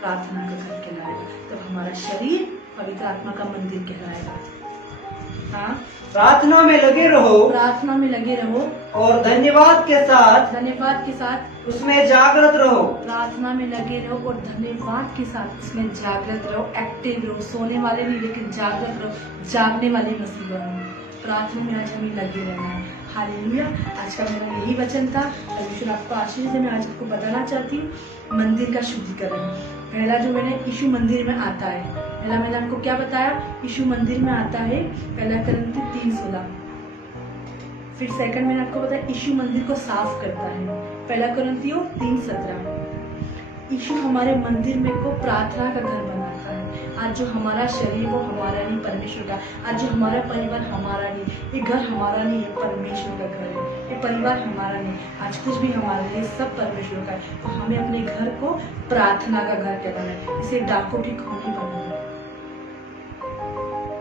प्रार्थना का घर कहलाएगा, तब हमारा शरीर पवित्र आत्मा का मंदिर कहलाएगा। हाँ, प्रार्थना में लगे रहो, प्रार्थना में लगे रहो और धन्यवाद के साथ उसमें जागृत रहो। प्रार्थना में लगे रहो और धन्यवाद के साथ उसमें जागृत रहो, एक्टिव रहो। सोने वाले नहीं लेकिन जागृत रहो, जागने वाले मसीह बनो। प्रार्थना में आज हमें लगे रहना है। हालेलुया। आज का मेरा यही वचन था। परमेश्वर आपको आशीष दे। मैं आज आपको बताना चाहती हूँ मंदिर का शुद्धिकरण। पहला जो मैंने यीशु मंदिर में आता है, पहला मैंने आपको क्या बताया, यीशु मंदिर में आता है, पहला करंती 3:16। फिर सेकंड मैंने आपको बताया यीशु मंदिर को साफ करता है, पहला करंतियों 3:17। यीशु हमारे मंदिर में को प्रार्थना का घर बनाता है। आज जो हमारा शरीर वो हमारा नहीं, परमेश्वर का। आज जो हमारा परिवार हमारा नहीं, ये घर हमारा नहीं, ये परमेश्वर का घर है। ये परिवार हमारा नहीं, आज कुछ भी हमारा नहीं, सब परमेश्वर का है। तो हमें अपने घर को प्रार्थना का घर क्या बनाना है, इसे डाकों की खोली बनाना है।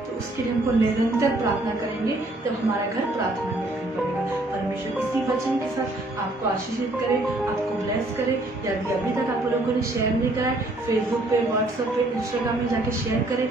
तो उसके लिए हमको निरंतर प्रार्थना करेंगे, तब हमारा घर प्रार्थना में बनेगा। परमेश्वर इसी वचन के साथ आपको आशीषित करे, आपको ब्लेस करे। यदि अभी तक आप लोगों ने शेयर नहीं करा है, फेसबुक पे, व्हाट्सएप पे, इंस्टाग्राम में जाके शेयर करें।